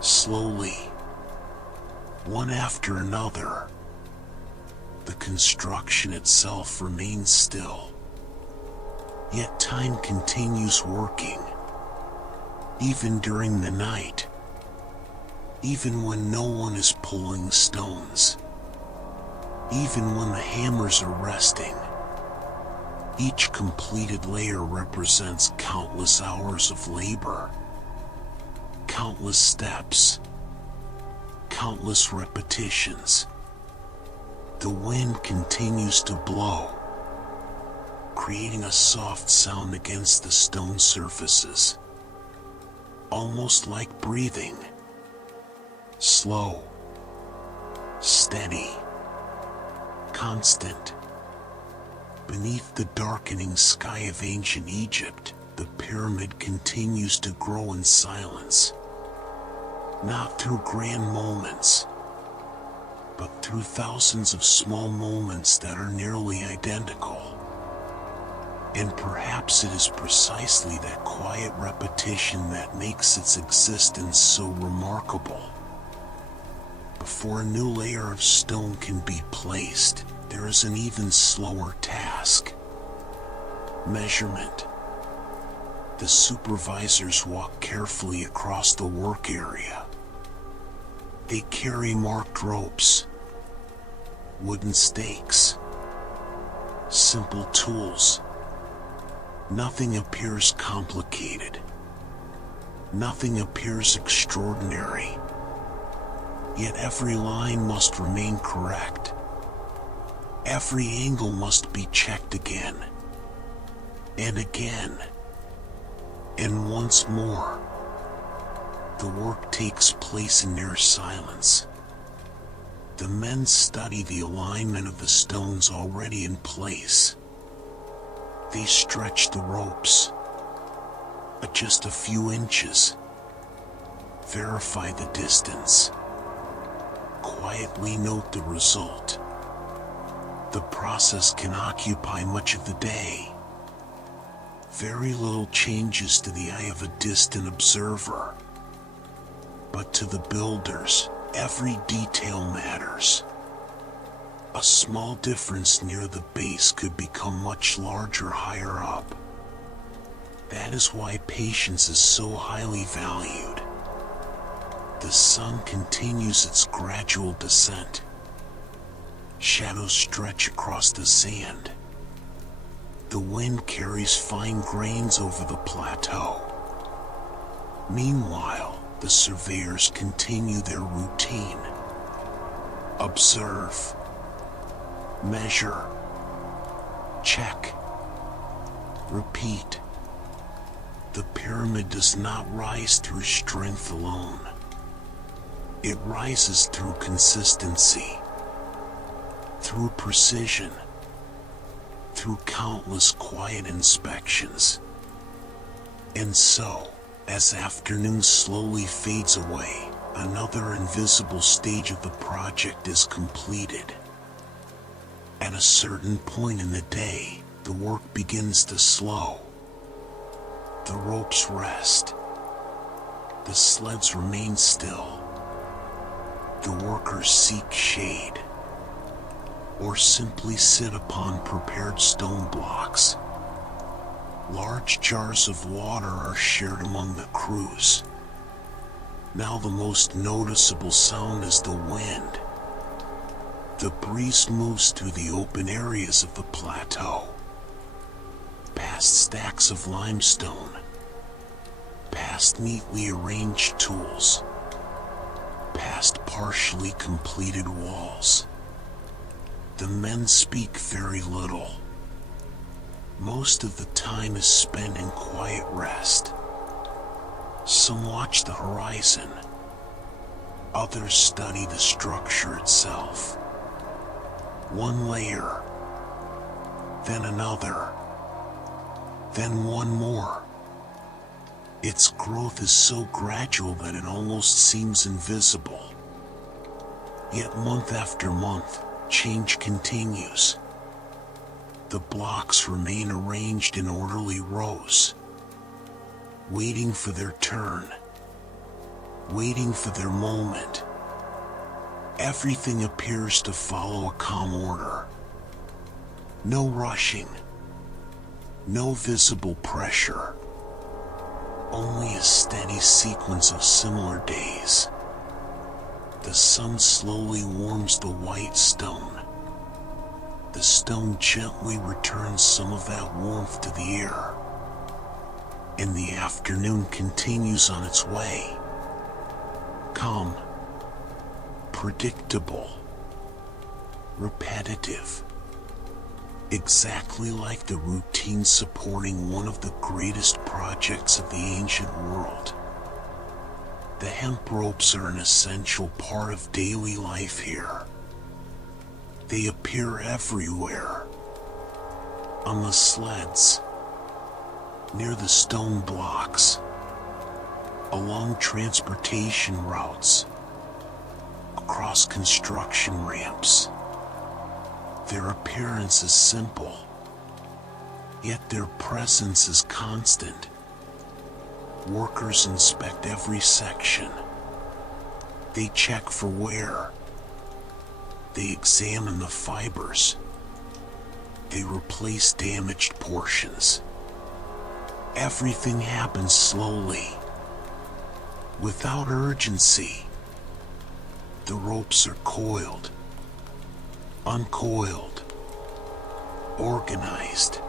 Slowly, one after another. The construction itself remains still. Yet time continues working. Even during the night. Even when no one is pulling stones. Even when the hammers are resting. Each completed layer represents countless hours of labor. Countless steps. Countless repetitions. The wind continues to blow, creating a soft sound against the stone surfaces. Almost like breathing. Slow. Steady. Constant. Beneath the darkening sky of ancient Egypt, the pyramid continues to grow in silence. Not through grand moments, but through thousands of small moments that are nearly identical. And perhaps it is precisely that quiet repetition that makes its existence so remarkable. Before a new layer of stone can be placed, there is an even slower task. Measurement. The supervisors walk carefully across the work area. They carry marked ropes, wooden stakes, simple tools. Nothing appears complicated. Nothing appears extraordinary. Yet every line must remain correct. Every angle must be checked again, and again, and once more. The work takes place in near silence. The men study the alignment of the stones already in place. They stretch the ropes just a few inches, verify the distance, quietly note the result. The process can occupy much of the day. Very little changes to the eye of a distant observer, but to the builders, every detail matters. A small difference near the base could become much larger higher up. That is why patience is so highly valued. The sun continues its gradual descent. Shadows stretch across the sand. The wind carries fine grains over the plateau. Meanwhile, the surveyors continue their routine. Observe, measure, check, repeat. The pyramid does not rise through strength alone. It rises through consistency, through precision, through countless quiet inspections. And so, as afternoon slowly fades away, another invisible stage of the project is completed. At a certain point in the day, the work begins to slow. The ropes rest. The sleds remain still. The workers seek shade, or simply sit upon prepared stone blocks. Large jars of water are shared among the crews. Now the most noticeable sound is the wind. The breeze moves through the open areas of the plateau, past stacks of limestone, past neatly arranged tools, past partially completed walls. The men speak very little. Most of the time is spent in quiet rest. Some watch the horizon. Others study the structure itself. One layer, then another, then one more. Its growth is so gradual that it almost seems invisible. Yet month after month, change continues. The blocks remain arranged in orderly rows, waiting for their turn, waiting for their moment. Everything appears to follow a calm order. No rushing, no visible pressure, only a steady sequence of similar days. The sun slowly warms the white stone. The stone gently returns some of that warmth to the air, and the afternoon continues on its way. Calm, predictable, repetitive, exactly like the routine supporting one of the greatest projects of the ancient world. The hemp ropes are an essential part of daily life here. They appear everywhere. On the sleds, near the stone blocks, along transportation routes, across construction ramps. Their appearance is simple, yet their presence is constant. Workers inspect every section. They check for wear. They examine the fibers. they replace damaged portions. Everything happens slowly, without urgency. The ropes are coiled, uncoiled, organized,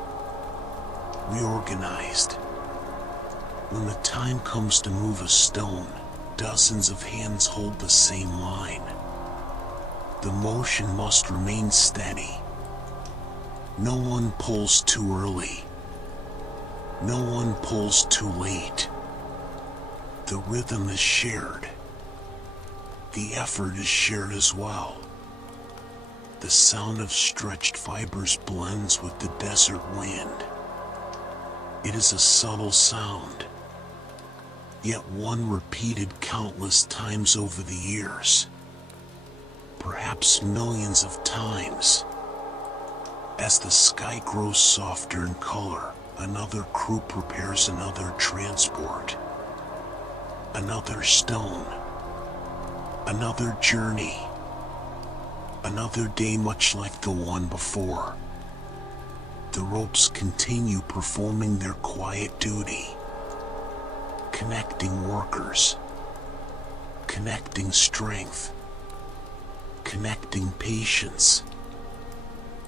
reorganized. When the time comes to move a stone, dozens of hands hold the same line. The motion must remain steady. No one pulls too early. No one pulls too late. The rhythm is shared. The effort is shared as well. The sound of stretched fibers blends with the desert wind. It is a subtle sound, yet one repeated countless times over the years, perhaps millions of times. As the sky grows softer in color, another crew prepares another transport, another stone, another journey, another day much like the one before. The ropes continue performing their quiet duty, connecting workers, connecting strength, connecting patience,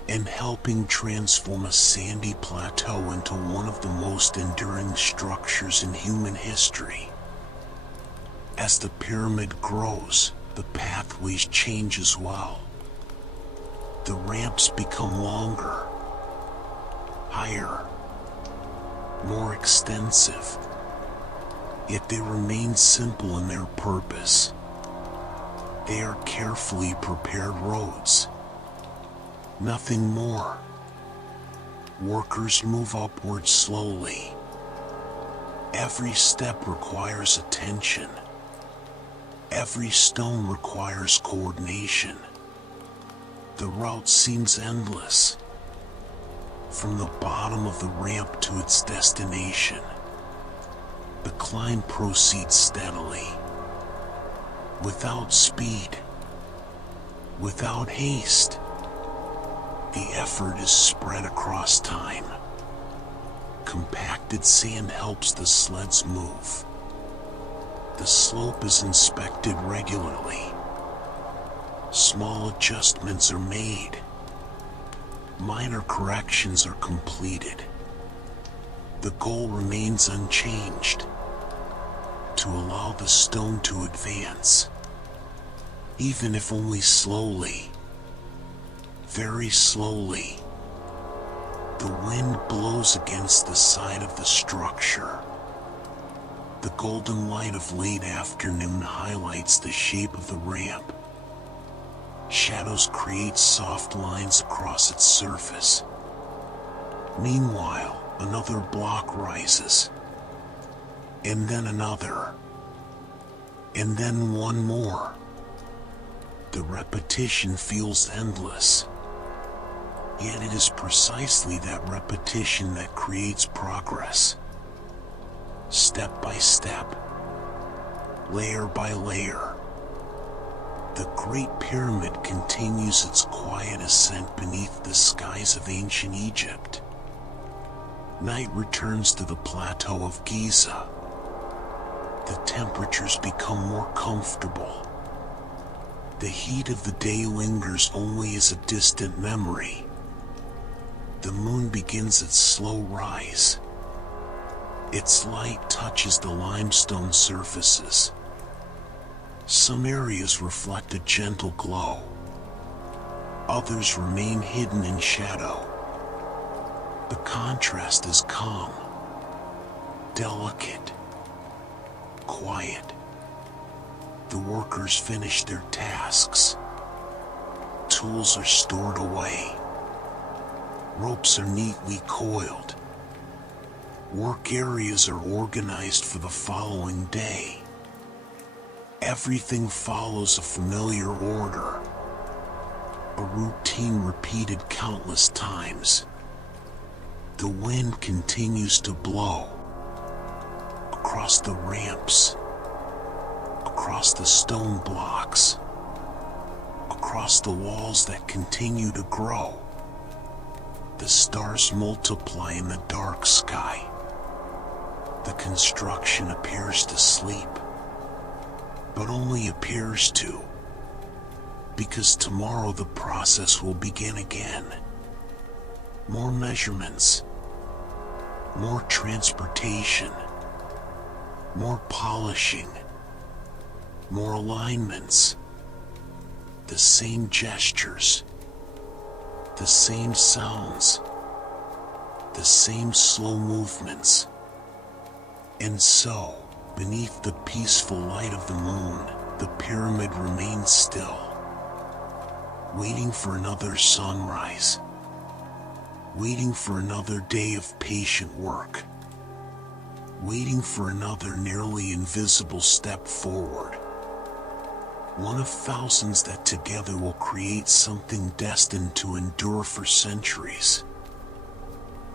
and helping transform a sandy plateau into one of the most enduring structures in human history. As the pyramid grows, the pathways change as well. The ramps become longer, higher, more extensive, yet they remain simple in their purpose. They are carefully prepared roads, nothing more. Workers move upward slowly. Every step requires attention. Every stone requires coordination. The route seems endless, from the bottom of the ramp to its destination. The climb proceeds steadily, without speed, without haste. The effort is spread across time. Compacted sand helps the sleds move. The slope is inspected regularly. Small adjustments are made. Minor corrections are completed. The goal remains unchanged: to allow the stone to advance, even if only slowly, very slowly. The wind blows against the side of the structure. The golden light of late afternoon highlights the shape of the ramp. Shadows create soft lines across its surface. Meanwhile, another block rises, and then another, and then one more. The repetition feels endless, yet it is precisely that repetition that creates progress. Step by step, layer by layer, the Great Pyramid continues its quiet ascent beneath the skies of ancient Egypt. Night returns to the plateau of Giza. The temperatures become more comfortable. The heat of the day lingers only as a distant memory. The moon begins its slow rise. Its light touches the limestone surfaces. Some areas reflect a gentle glow. Others remain hidden in shadow. The contrast is calm, delicate, quiet. The workers finish their tasks. Tools are stored away. Ropes are neatly coiled. Work areas are organized for the following day. Everything follows a familiar order, a routine repeated countless times. The wind continues to blow across the ramps, across the stone blocks, across the walls that continue to grow. The stars multiply in the dark sky. The construction appears to sleep, but only appears to, because tomorrow the process will begin again. More measurements, more transportation, more polishing, more alignments, the same gestures, the same sounds, the same slow movements. And so, beneath the peaceful light of the moon, the pyramid remains still, waiting for another sunrise, waiting for another day of patient work, waiting for another nearly invisible step forward. One of thousands that together will create something destined to endure for centuries.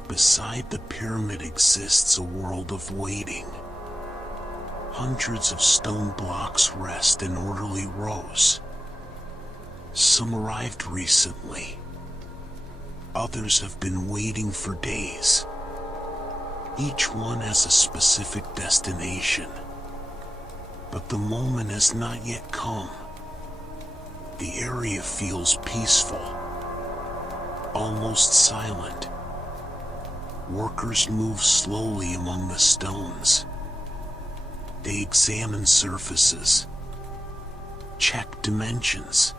Beside the pyramid exists a world of waiting. Hundreds of stone blocks rest in orderly rows. Some arrived recently. Others have been waiting for days. Each one has a specific destination. But the moment has not yet come. The area feels peaceful, almost silent. Workers move slowly among the stones. They examine surfaces, check dimensions,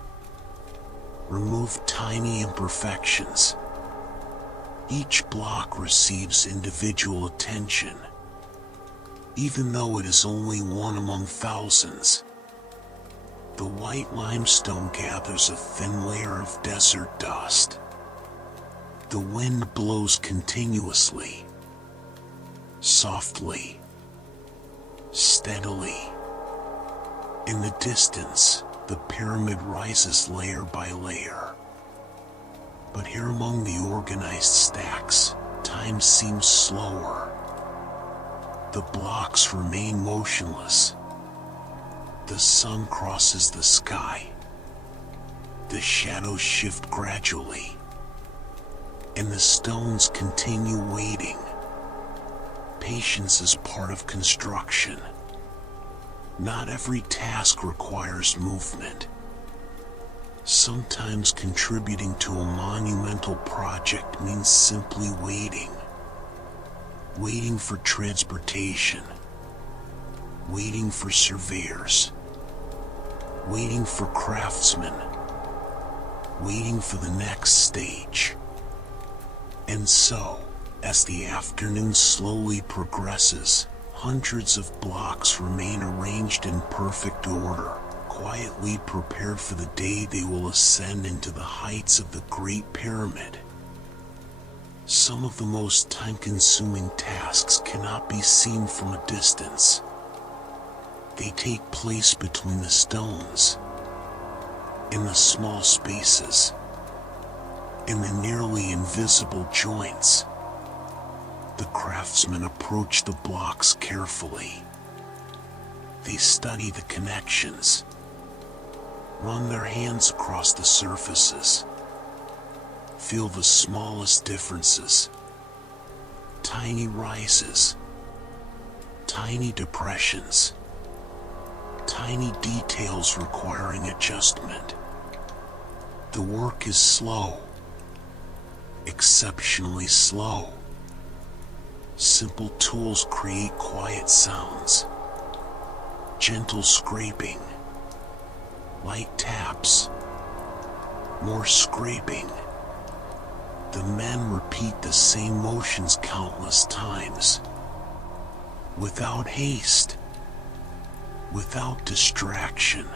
remove tiny imperfections. Each block receives individual attention, even though it is only one among thousands. The white limestone gathers a thin layer of desert dust. The wind blows continuously, softly, steadily. In the distance, the pyramid rises layer by layer. But here among the organized stacks, time seems slower. The blocks remain motionless. The sun crosses the sky. The shadows shift gradually. And the stones continue waiting. Patience is part of construction. Not every task requires movement. Sometimes contributing to a monumental project means simply waiting. Waiting for transportation. Waiting for surveyors. Waiting for craftsmen. Waiting for the next stage. And so, as the afternoon slowly progresses, hundreds of blocks remain arranged in perfect order, quietly prepared for the day they will ascend into the heights of the Great Pyramid. Some of the most time-consuming tasks cannot be seen from a distance. They take place between the stones, in the small spaces, in the nearly invisible joints. The craftsmen approach the blocks carefully. They study the connections, run their hands across the surfaces, feel the smallest differences, tiny rises, tiny depressions, tiny details requiring adjustment. The work is slow, exceptionally slow. Simple tools create quiet sounds. Gentle scraping, light taps, more scraping. The men repeat the same motions countless times, without haste, without distraction.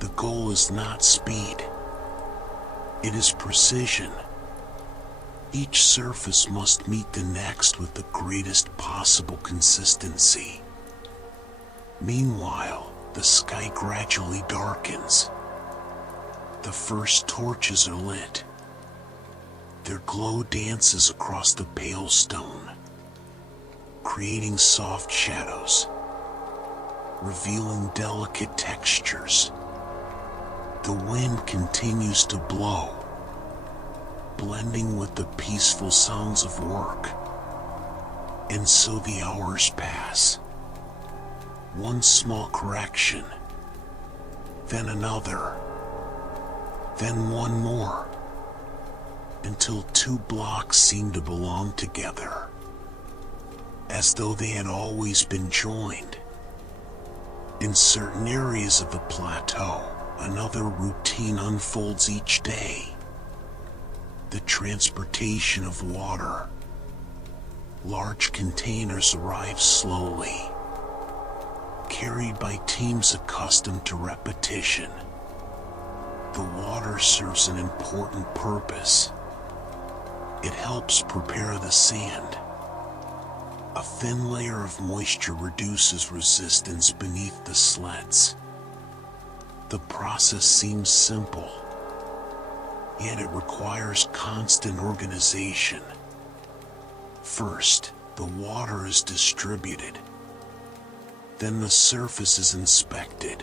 The goal is not speed, it is precision. Each surface must meet the next with the greatest possible consistency. Meanwhile, the sky gradually darkens. The first torches are lit. Their glow dances across the pale stone, creating soft shadows, revealing delicate textures. The wind continues to blow, blending with the peaceful sounds of work. And so the hours pass. One small correction, then another, then one more, until two blocks seem to belong together, as though they had always been joined. In certain areas of the plateau, another routine unfolds each day. The transportation of water. Large containers arrive slowly, carried by teams accustomed to repetition. The water serves an important purpose. It helps prepare the sand. A thin layer of moisture reduces resistance beneath the sleds. The process seems simple, yet it requires constant organization. First, the water is distributed. Then the surface is inspected.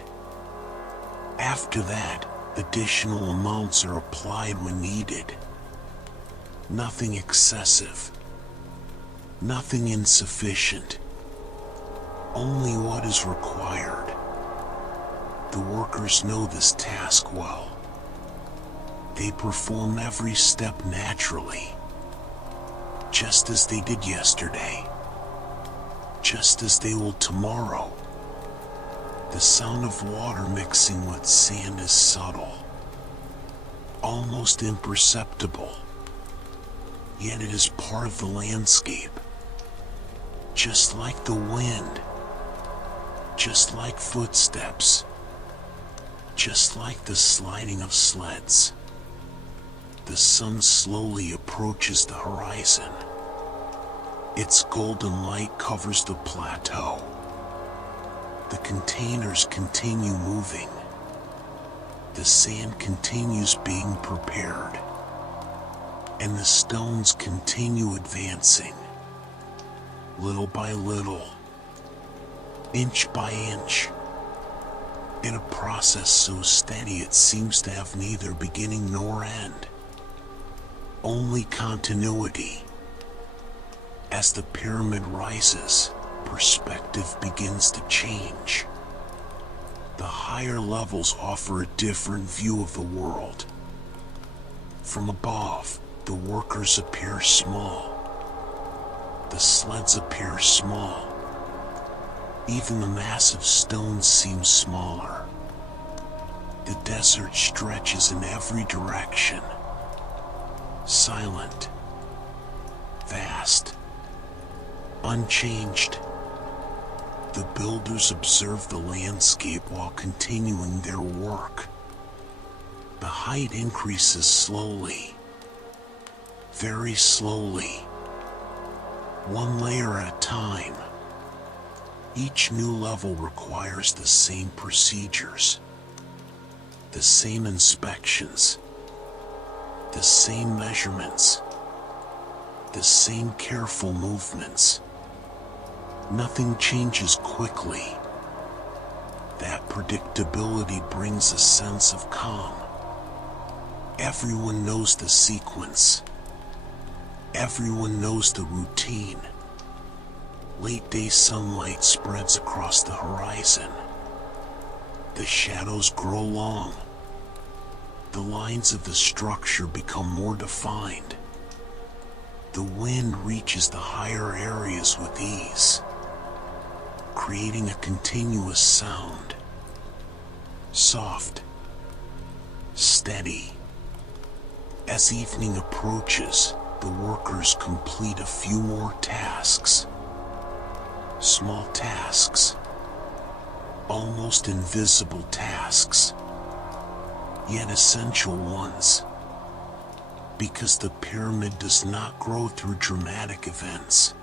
After that, additional amounts are applied when needed. Nothing excessive. Nothing insufficient. Only what is required. The workers know this task well. They perform every step naturally, just as they did yesterday, just as they will tomorrow. The sound of water mixing with sand is subtle, almost imperceptible, yet it is part of the landscape. Just like the wind, just like footsteps, just like the sliding of sleds. The sun slowly approaches the horizon. Its golden light covers the plateau. The containers continue moving. The sand continues being prepared. And the stones continue advancing. Little by little, inch by inch, in a process so steady it seems to have neither beginning nor end. Only continuity. As the pyramid rises, perspective begins to change. The higher levels offer a different view of the world. From above, the workers appear small. The sleds appear small. Even the massive stones seem smaller. The desert stretches in every direction. Silent. Vast. Unchanged. The builders observe the landscape while continuing their work. The height increases slowly. Very slowly. One layer at a time. Each new level requires the same procedures, the same inspections, the same measurements, the same careful movements. Nothing changes quickly. That predictability brings a sense of calm. Everyone knows the sequence. Everyone knows the routine. Late day sunlight spreads across the horizon. The shadows grow long. The lines of the structure become more defined. The wind reaches the higher areas with ease, creating a continuous sound. Soft, steady. As evening approaches, the workers complete a few more tasks. Small tasks. Almost invisible tasks. Yet essential ones. Because the pyramid does not grow through dramatic events.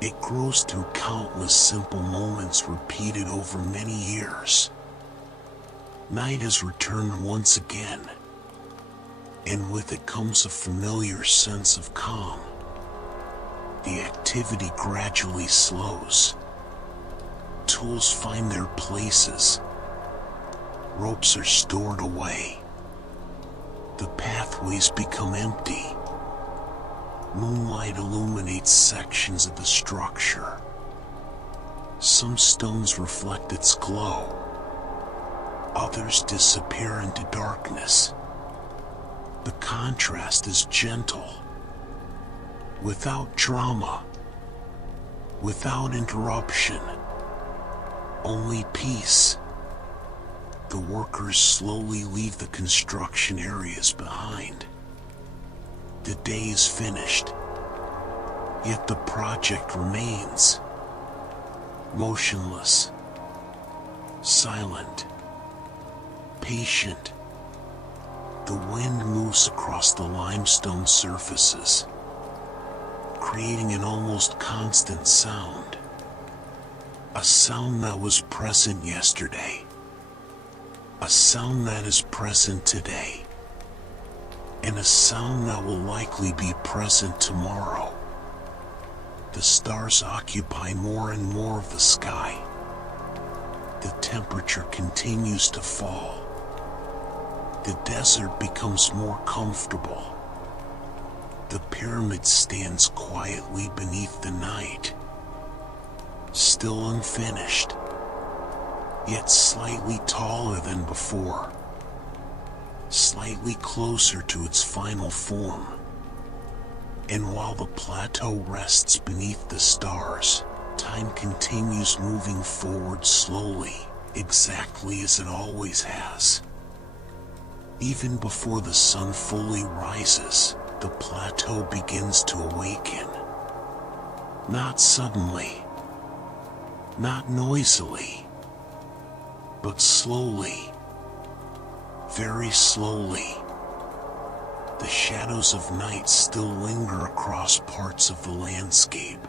It grows through countless simple moments repeated over many years. Night has returned once again. And with it comes a familiar sense of calm. The activity gradually slows. Tools find their places. Ropes are stored away. The pathways become empty. Moonlight illuminates sections of the structure. Some stones reflect its glow. Others disappear into darkness. The contrast is gentle. Without drama. Without interruption. Only peace. The workers slowly leave the construction areas behind. The day is finished. Yet the project remains. Motionless. Silent. Patient. The wind moves across the limestone surfaces, creating an almost constant sound. A sound that was present yesterday. A sound that is present today. And a sound that will likely be present tomorrow. The stars occupy more and more of the sky. The temperature continues to fall. The desert becomes more comfortable. The pyramid stands quietly beneath the night. Still unfinished, yet slightly taller than before. Slightly closer to its final form. And while the plateau rests beneath the stars, time continues moving forward slowly, exactly as it always has. Even before the sun fully rises, the plateau begins to awaken. Not suddenly, not noisily, but slowly, very slowly. The shadows of night still linger across parts of the landscape.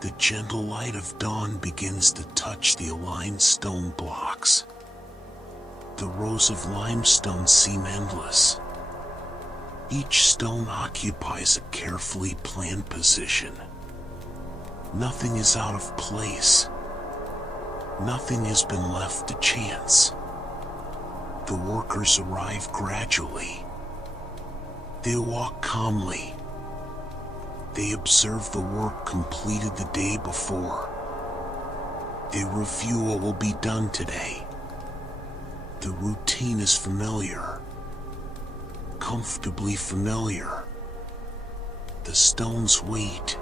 The gentle light of dawn begins to touch the aligned stone blocks. The rows of limestone seem endless. Each stone occupies a carefully planned position. Nothing is out of place. Nothing has been left to chance. The workers arrive gradually. They walk calmly. They observe the work completed the day before. They review what will be done today. The routine is familiar. Comfortably familiar. The stones wait.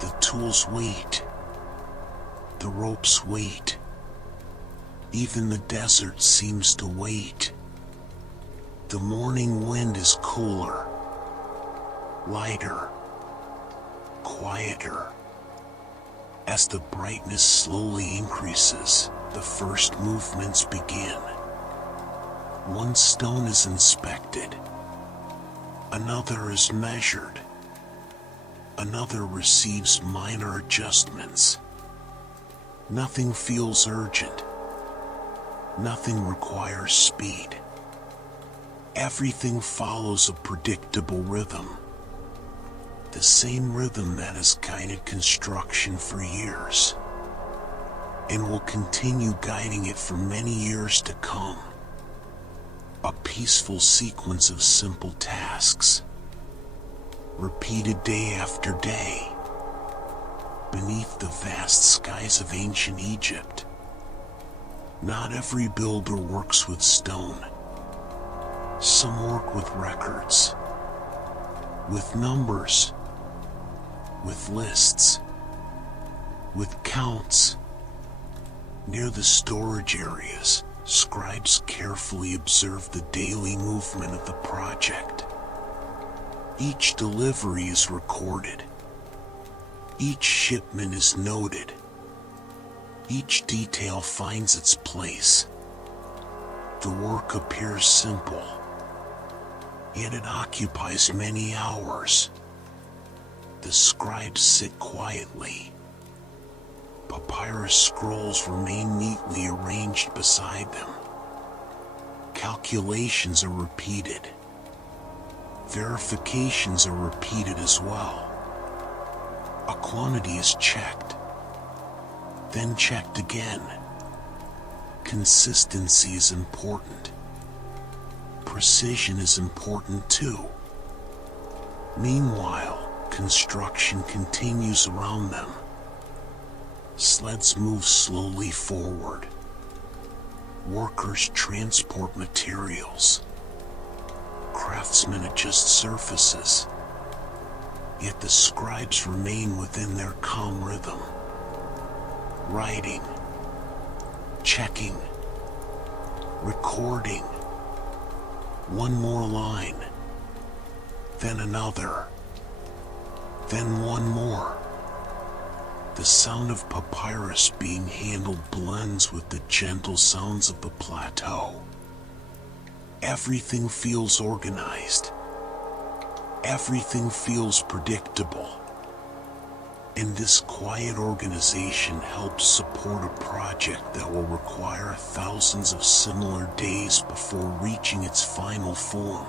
The tools wait. The ropes wait. Even the desert seems to wait. The morning wind is cooler, lighter, quieter. As the brightness slowly increases, the first movements begin. One stone is inspected. Another is measured. Another receives minor adjustments. Nothing feels urgent. Nothing requires speed. Everything follows a predictable rhythm. The same rhythm that has guided construction for years, and will continue guiding it for many years to come. A peaceful sequence of simple tasks, repeated day after day, beneath the vast skies of ancient Egypt. Not every builder works with stone. Some work with records, with numbers, with lists, with counts. Near the storage areas, scribes carefully observe the daily movement of the project. Each delivery is recorded. Each shipment is noted. Each detail finds its place. The work appears simple, yet it occupies many hours. The scribes sit quietly. Papyrus scrolls remain neatly arranged beside them. Calculations are repeated. Verifications are repeated as well. A quantity is checked, then checked again. Consistency is important. precision is important too. Meanwhile, construction continues around them. Sleds move slowly forward. Workers transport materials. Craftsmen adjust surfaces. Yet the scribes remain within their calm rhythm. Writing, checking, recording. One more line, then another, then one more. The sound of papyrus being handled blends with the gentle sounds of the plateau. Everything feels organized. Everything feels predictable. And this quiet organization helps support a project that will require thousands of similar days before reaching its final form.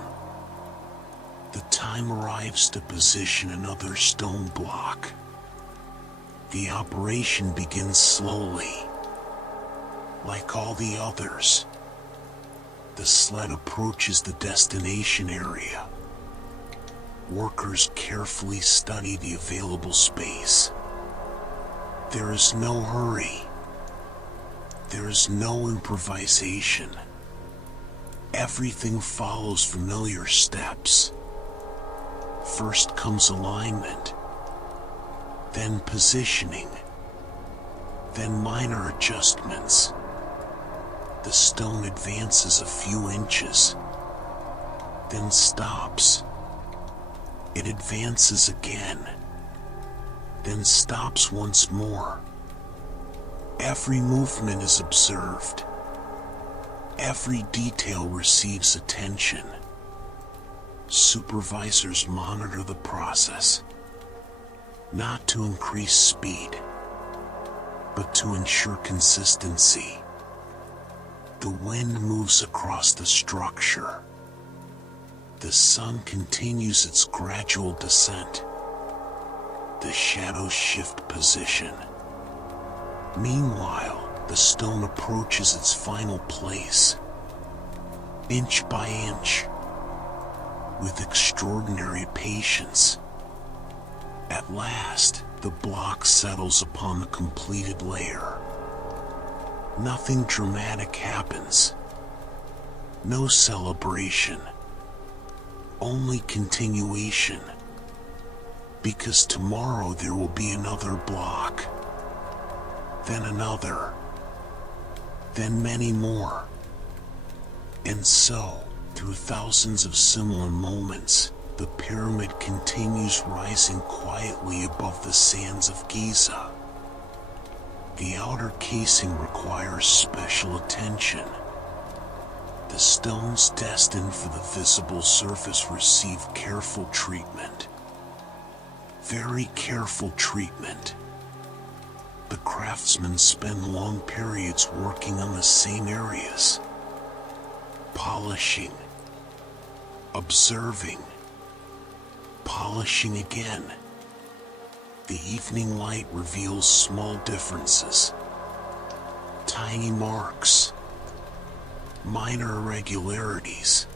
The time arrives to position another stone block. The operation begins slowly. Like all the others, the sled approaches the destination area. Workers carefully study the available space. There is no hurry. There is no improvisation. Everything follows familiar steps. First comes alignment, then positioning, then minor adjustments. The stone advances a few inches, then stops. It advances again, then stops once more. Every movement is observed. Every detail receives attention. Supervisors monitor the process, not to increase speed, but to ensure consistency. The wind moves across the structure. The sun continues its gradual descent. The shadows shift position. Meanwhile, the stone approaches its final place, inch by inch, with extraordinary patience. At last, the block settles upon the completed layer. Nothing dramatic happens. No celebration. Only continuation. Because tomorrow there will be another block. Then another. Then many more. And so, through thousands of similar moments, the pyramid continues rising quietly above the sands of Giza. The outer casing requires special attention. The stones destined for the visible surface receive careful treatment. Very careful treatment. The craftsmen spend long periods working on the same areas. Polishing. Observing. Polishing again. The evening light reveals small differences. Tiny marks. Minor irregularities.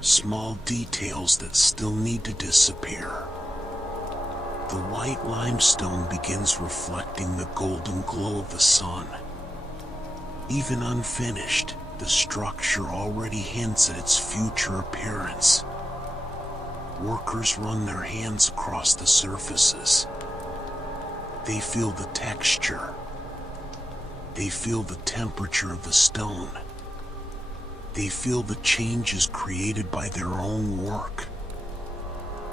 Small details that still need to disappear. The white limestone begins reflecting the golden glow of the sun. Even unfinished, the structure already hints at its future appearance. Workers run their hands across the surfaces. They feel the texture. They feel the temperature of the stone. They feel the changes created by their own work.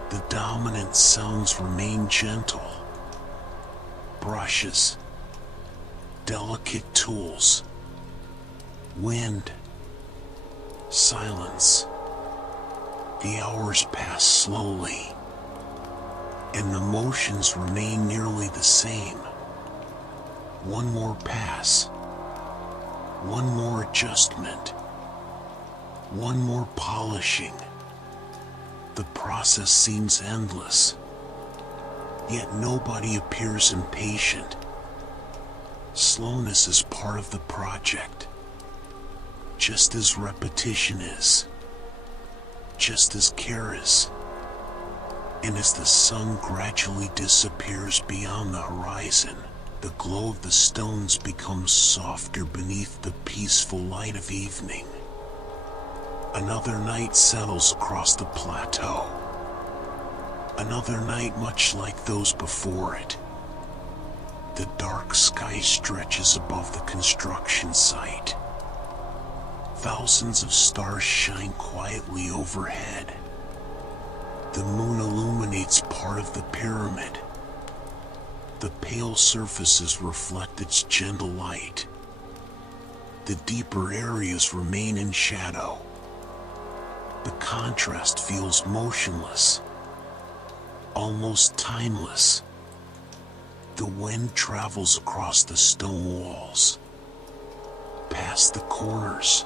The dominant sounds remain gentle. Brushes. Delicate tools. Wind. Silence. The hours pass slowly, and the motions remain nearly the same. One more pass. One more adjustment. One more polishing. The process seems endless, yet nobody appears impatient. Slowness is part of the project. just as repetition is, just as care is. And as the sun gradually disappears beyond the horizon, the glow of the stones becomes softer beneath the peaceful light of evening. Another night settles across the plateau. Another night much like those before it. The dark sky stretches above the construction site. Thousands of stars shine quietly overhead. The moon illuminates part of the pyramid. The pale surfaces reflect its gentle light. The deeper areas remain in shadow. The contrast feels motionless, almost timeless. The wind travels across the stone walls, past the corners,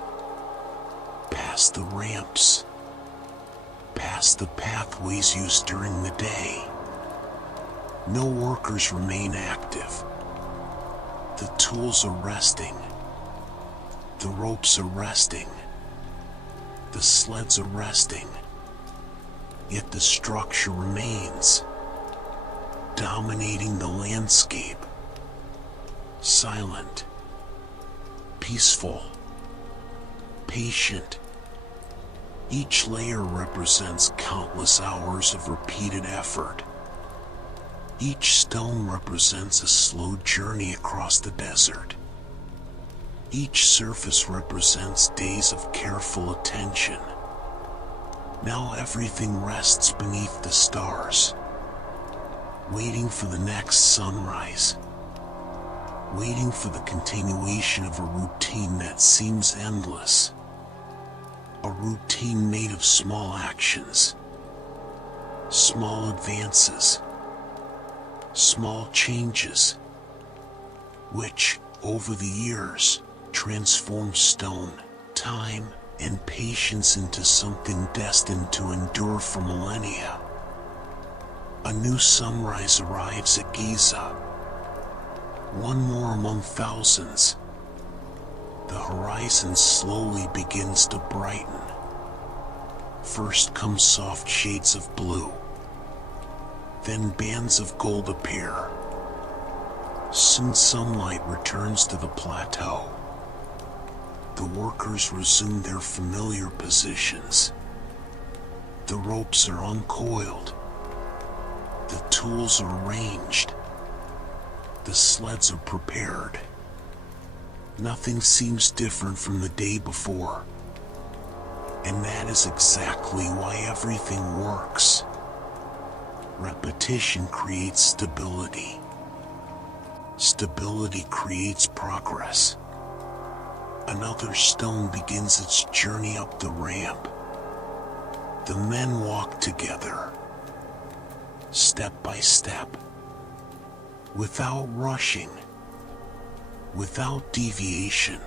past the ramps, past the pathways used during the day. No workers remain active. The tools are resting. The ropes are resting. The sleds are resting. Yet the structure remains, dominating the landscape. Silent, peaceful, patient. Each layer represents countless hours of repeated effort. Each stone represents a slow journey across the desert. Each surface represents days of careful attention. Now everything rests beneath the stars, waiting for the next sunrise, waiting for the continuation of a routine that seems endless. A routine made of small actions, small advances, small changes, which, over the years, transform stone, time, and patience into something destined to endure for millennia. A new sunrise arrives at Giza, one more among thousands. The horizon slowly begins to brighten. First come soft shades of blue. Then bands of gold appear. Soon sunlight returns to the plateau. The workers resume their familiar positions. The ropes are uncoiled. The tools are arranged. The sleds are prepared. Nothing seems different from the day before. And that is exactly why everything works. Repetition creates stability. Stability creates progress. Another stone begins its journey up the ramp. The men walk together, step by step, without rushing, without deviation.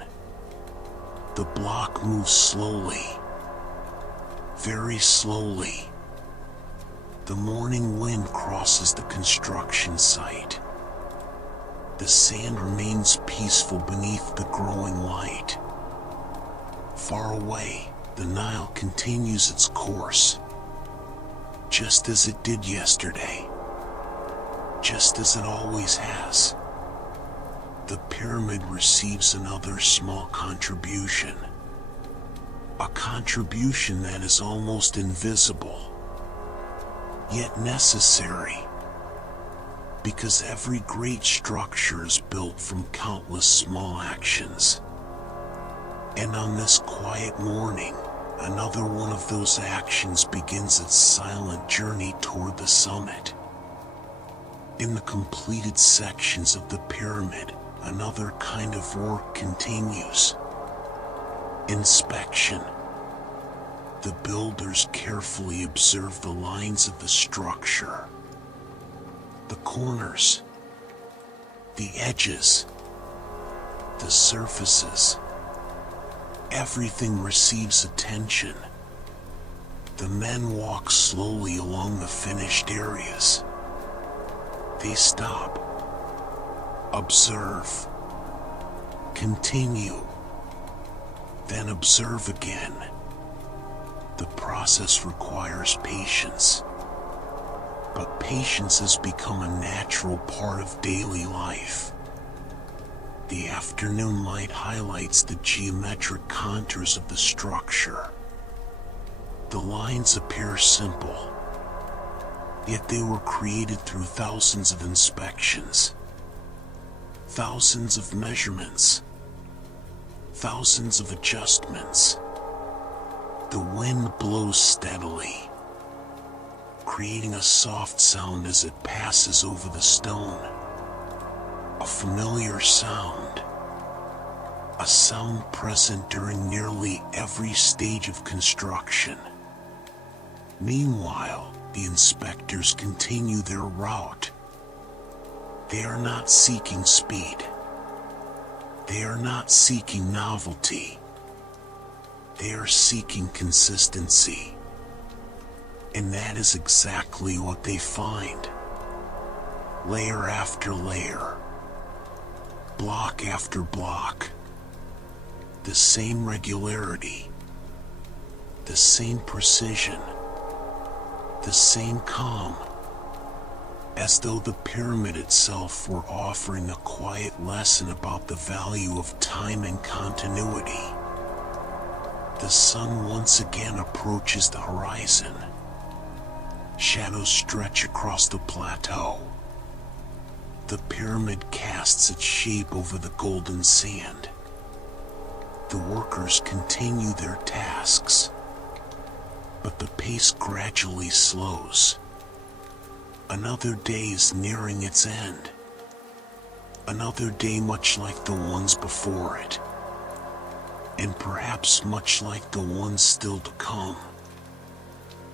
The block moves slowly, very slowly. The morning wind crosses the construction site. The sand remains peaceful beneath the growing light. Far away, the Nile continues its course, just as it did yesterday, just as it always has. The pyramid receives another small contribution, a contribution that is almost invisible, yet necessary. Because every great structure is built from countless small actions. And on this quiet morning, another one of those actions begins its silent journey toward the summit. In the completed sections of the pyramid, another kind of work continues. Inspection. The builders carefully observe the lines of the structure. The corners, the edges, the surfaces. Everything receives attention. The men walk slowly along the finished areas. They stop, observe, continue. Then observe again. The process requires patience, but patience has become a natural part of daily life. The afternoon light highlights the geometric contours of the structure. The lines appear simple, yet they were created through thousands of inspections, thousands of measurements, thousands of adjustments. The wind blows steadily, creating a soft sound as it passes over the stone. A familiar sound, a sound present during nearly every stage of construction. Meanwhile, the inspectors continue their route. They are not seeking speed. They are not seeking novelty. They are seeking consistency. And that is exactly what they find. Layer after layer, block after block, the same regularity, the same precision, the same calm, as though the pyramid itself were offering a quiet lesson about the value of time and continuity. The sun once again approaches the horizon. Shadows stretch across the plateau. The pyramid casts its shape over the golden sand. The workers continue their tasks, but the pace gradually slows. Another day is nearing its end. Another day much like the ones before it, and perhaps much like the ones still to come.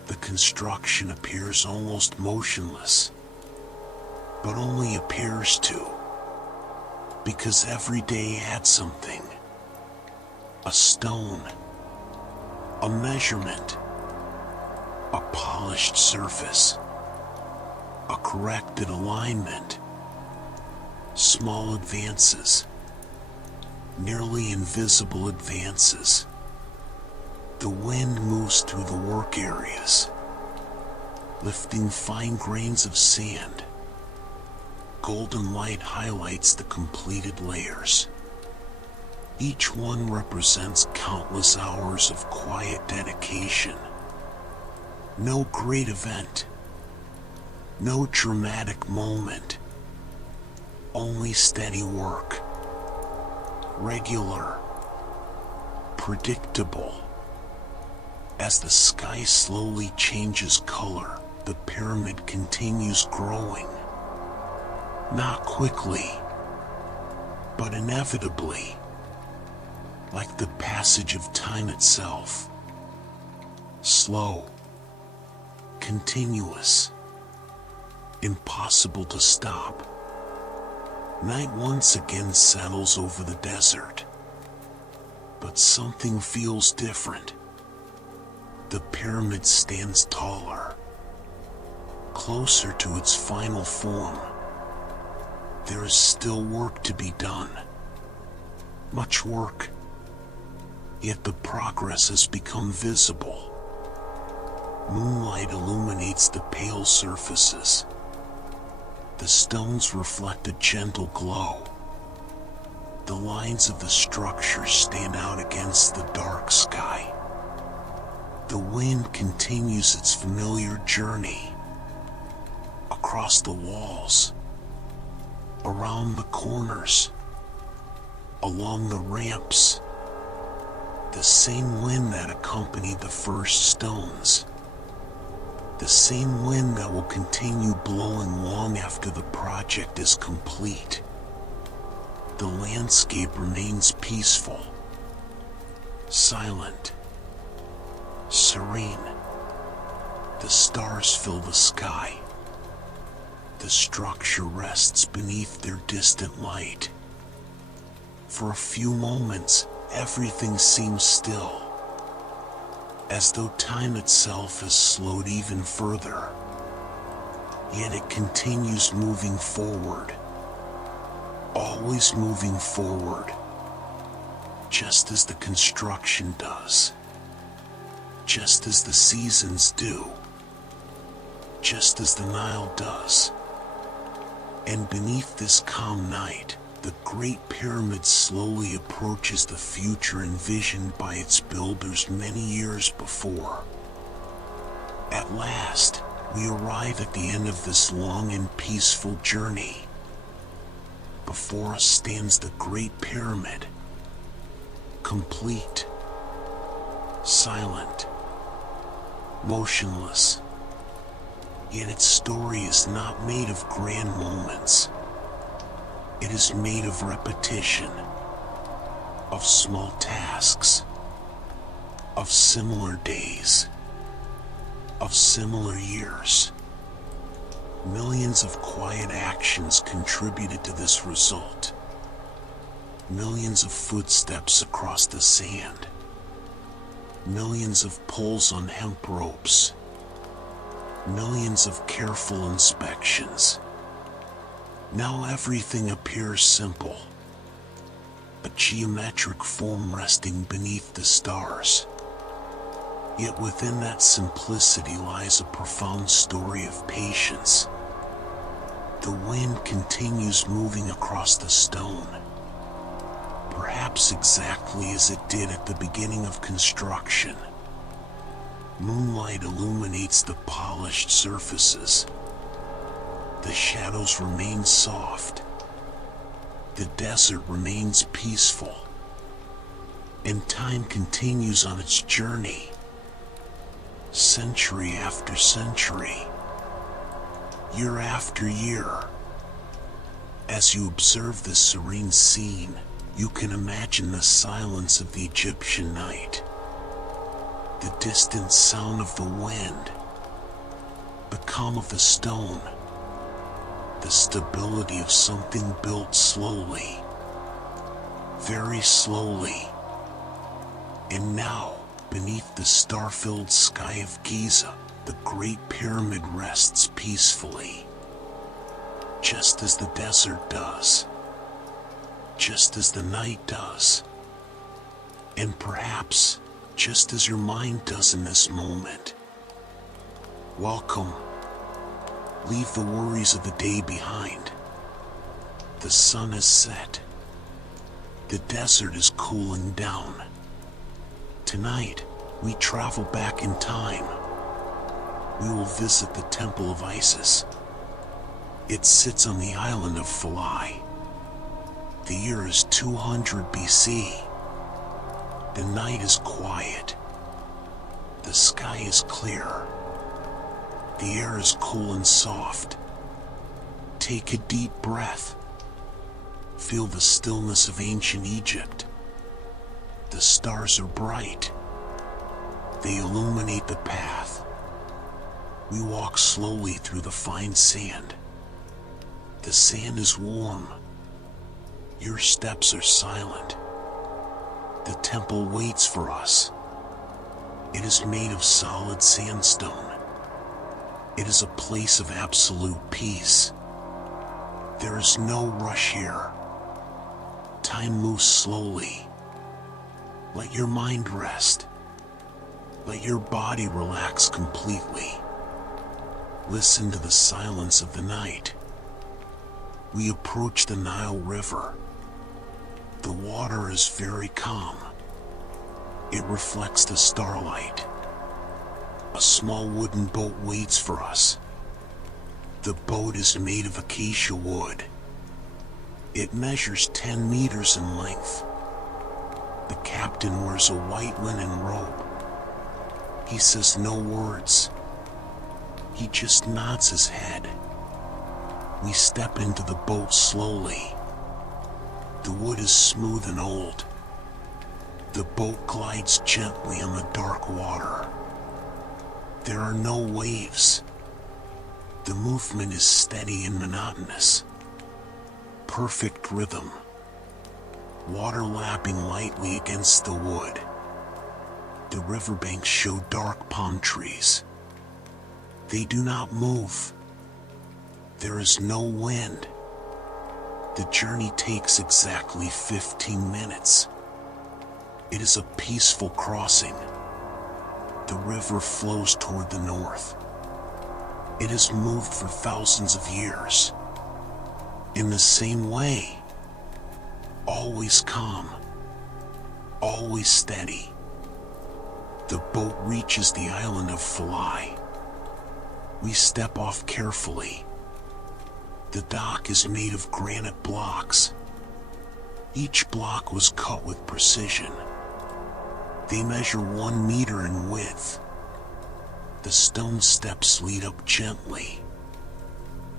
The construction appears almost motionless, but only appears to, because every day adds something. A stone, a measurement, a polished surface, a corrected alignment, small advances, nearly invisible advances. The wind moves through the work areas, lifting fine grains of sand. Golden light highlights the completed layers. Each one represents countless hours of quiet dedication. No great event, no dramatic moment, only steady work. Regular, predictable. As the sky slowly changes color, the pyramid continues growing. Not quickly, but inevitably, like the passage of time itself. Slow, continuous, impossible to stop. Night once again settles over the desert, but something feels different. The pyramid stands taller, closer to its final form. There is still work to be done. Much work, yet the progress has become visible. Moonlight illuminates the pale surfaces. The stones reflect a gentle glow. The lines of the structure stand out against the dark sky. The wind continues its familiar journey across the walls, around the corners, along the ramps. The same wind that accompanied the first stones. The same wind that will continue blowing long after the project is complete. The landscape remains peaceful, silent, serene. The stars fill the sky. The structure rests beneath their distant light. For a few moments, everything seems still, as though time itself has slowed even further. Yet it continues moving forward, always moving forward, just as the construction does, just as the seasons do, just as the Nile does. And beneath this calm night, the Great Pyramid slowly approaches the future envisioned by its builders many years before. At last, we arrive at the end of this long and peaceful journey. Before us stands the Great Pyramid, complete, silent, motionless. Yet its story is not made of grand moments. It is made of repetition, of small tasks, of similar days, of similar years. Millions of quiet actions contributed to this result. Millions of footsteps across the sand. Millions of pulls on hemp ropes. Millions of careful inspections. Now everything appears simple. A geometric form resting beneath the stars. Yet within that simplicity lies a profound story of patience. The wind continues moving across the stone, perhaps exactly as it did at the beginning of construction. Moonlight illuminates the polished surfaces. The shadows remain soft. The desert remains peaceful. And time continues on its journey. Century after century. Year after year. As you observe this serene scene, you can imagine the silence of the Egyptian night. The distant sound of the wind, the calm of the stone, the stability of something built slowly, very slowly. And now, beneath the star-filled sky of Giza, the Great Pyramid rests peacefully, just as the desert does, just as the night does, and perhaps just as your mind does in this moment. Welcome. Leave the worries of the day behind. The sun has set. The desert is cooling down. Tonight, we travel back in time. We will visit the Temple of Isis. It sits on the island of Philae. The year is 200 BC. The night is quiet. The sky is clear. The air is cool and soft. Take a deep breath. Feel the stillness of ancient Egypt. The stars are bright. They illuminate the path. We walk slowly through the fine sand. The sand is warm. Your steps are silent. The temple waits for us. It is made of solid sandstone. It is a place of absolute peace. There is no rush here. Time moves slowly. Let your mind rest. Let your body relax completely. Listen to the silence of the night. We approach the Nile River. The water is very calm. It reflects the starlight. A small wooden boat waits for us. The boat is made of acacia wood. It measures 10 meters in length. The captain wears a white linen robe. He says no words. He just nods his head. We step into the boat slowly. The wood is smooth and old. The boat glides gently on the dark water. There are no waves. The movement is steady and monotonous. Perfect rhythm. Water lapping lightly against the wood. The riverbanks show dark palm trees. They do not move. There is no wind. The journey takes exactly 15 minutes. It is a peaceful crossing. The river flows toward the north. It has moved for thousands of years. In the same way, always calm, always steady. The boat reaches the island of Philae. We step off carefully. The dock is made of granite blocks. Each block was cut with precision. They measure 1 meter in width. The stone steps lead up gently.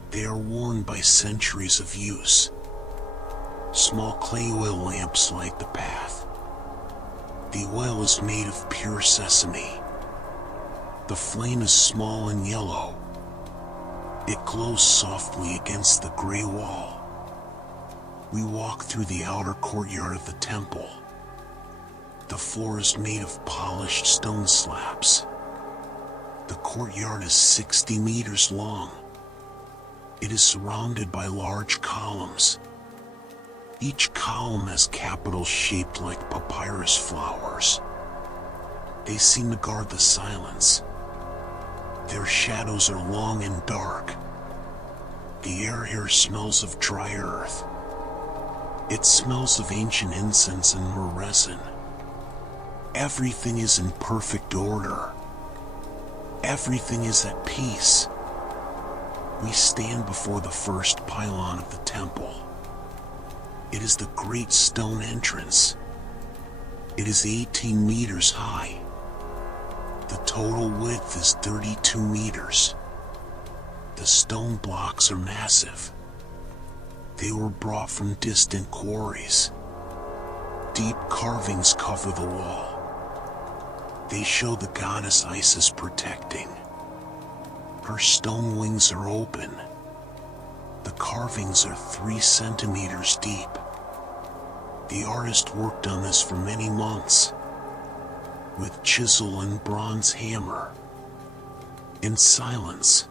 They are worn by centuries of use. Small clay oil lamps light the path. The oil is made of pure sesame. The flame is small and yellow. It glows softly against the gray wall. We walk through the outer courtyard of the temple. The floor is made of polished stone slabs. The courtyard is 60 meters long. It is surrounded by large columns. Each column has capitals shaped like papyrus flowers. They seem to guard the silence. Their shadows are long and dark. The air here smells of dry earth. It smells of ancient incense and myrrh resin. Everything is in perfect order. Everything is at peace. We stand before the first pylon of the temple. It is the great stone entrance. It is 18 meters high. The total width is 32 meters. The stone blocks are massive. They were brought from distant quarries. Deep carvings cover the wall. They show the goddess Isis protecting. Her stone wings are open. The carvings are 3 centimeters deep. The artist worked on this for many months, with chisel and bronze hammer. In silence,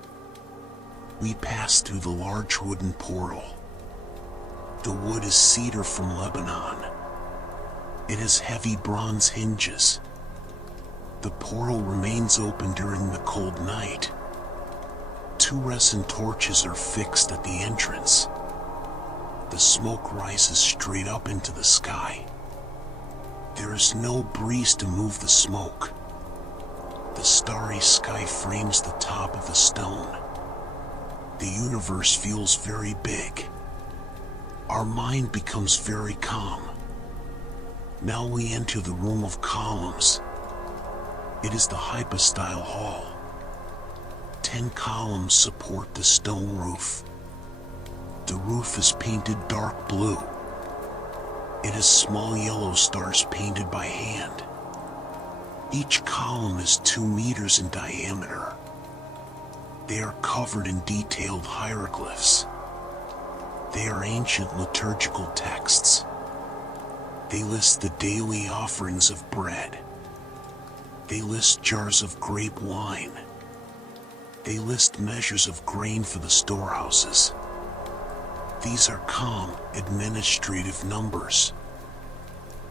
we pass through the large wooden portal. The wood is cedar from Lebanon. It has heavy bronze hinges. The portal remains open during the cold night. 2 resin torches are fixed at the entrance. The smoke rises straight up into the sky. There is no breeze to move the smoke. The starry sky frames the top of the stone. The universe feels very big. Our mind becomes very calm. Now we enter the room of columns. It is the hypostyle hall. 10 columns support the stone roof. The roof is painted dark blue. It has small yellow stars painted by hand. Each column is 2 meters in diameter. They are covered in detailed hieroglyphs. They are ancient liturgical texts. They list the daily offerings of bread. They list jars of grape wine. They list measures of grain for the storehouses. These are calm, administrative numbers.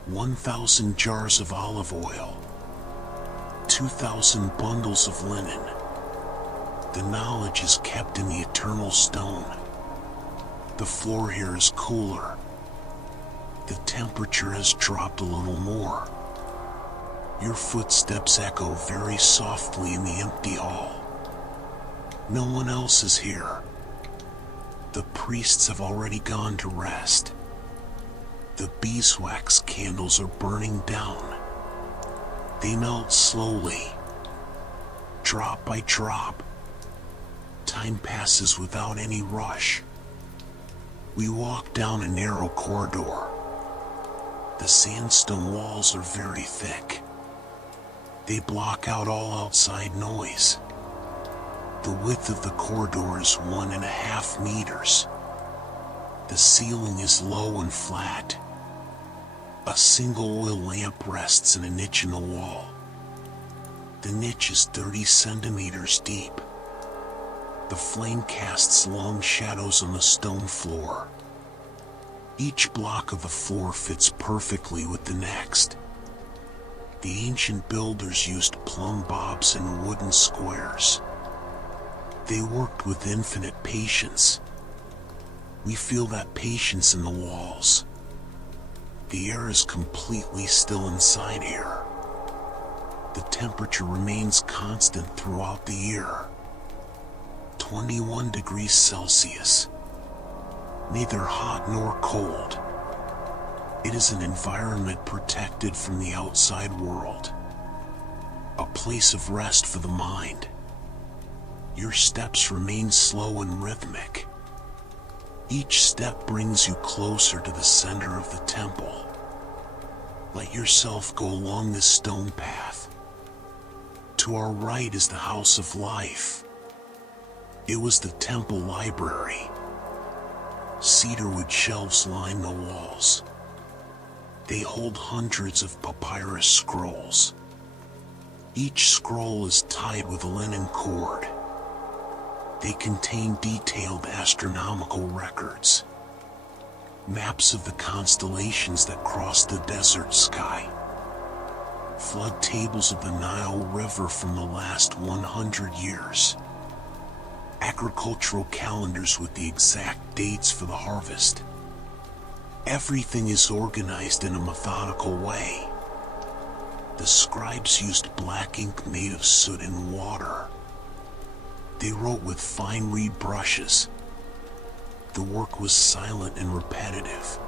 1,000 jars of olive oil. 2,000 bundles of linen. The knowledge is kept in the eternal stone. The floor here is cooler. The temperature has dropped a little more. Your footsteps echo very softly in the empty hall. No one else is here. The priests have already gone to rest. The beeswax candles are burning down. They melt slowly, drop by drop. Time passes without any rush. We walk down a narrow corridor. The sandstone walls are very thick. They block out all outside noise. The width of the corridor is 1.5 meters. The ceiling is low and flat. A single oil lamp rests in a niche in the wall. The niche is 30 centimeters deep. The flame casts long shadows on the stone floor. Each block of the floor fits perfectly with the next. The ancient builders used plumb bobs and wooden squares. They worked with infinite patience. We feel that patience in the walls. The air is completely still inside here. The temperature remains constant throughout the year. 21 degrees Celsius. Neither hot nor cold. It is an environment protected from the outside world. A place of rest for the mind. Your steps remain slow and rhythmic. Each step brings you closer to the center of the temple. Let yourself go along this stone path. To our right is the House of Life. It was the temple library. Cedarwood shelves line the walls. They hold hundreds of papyrus scrolls. Each scroll is tied with a linen cord. They contain detailed astronomical records. Maps of the constellations that cross the desert sky. Flood tables of the Nile River from the last 100 years. Agricultural calendars with the exact dates for the harvest. Everything is organized in a methodical way. The scribes used black ink made of soot and water. They wrote with fine reed brushes. The work was silent and repetitive.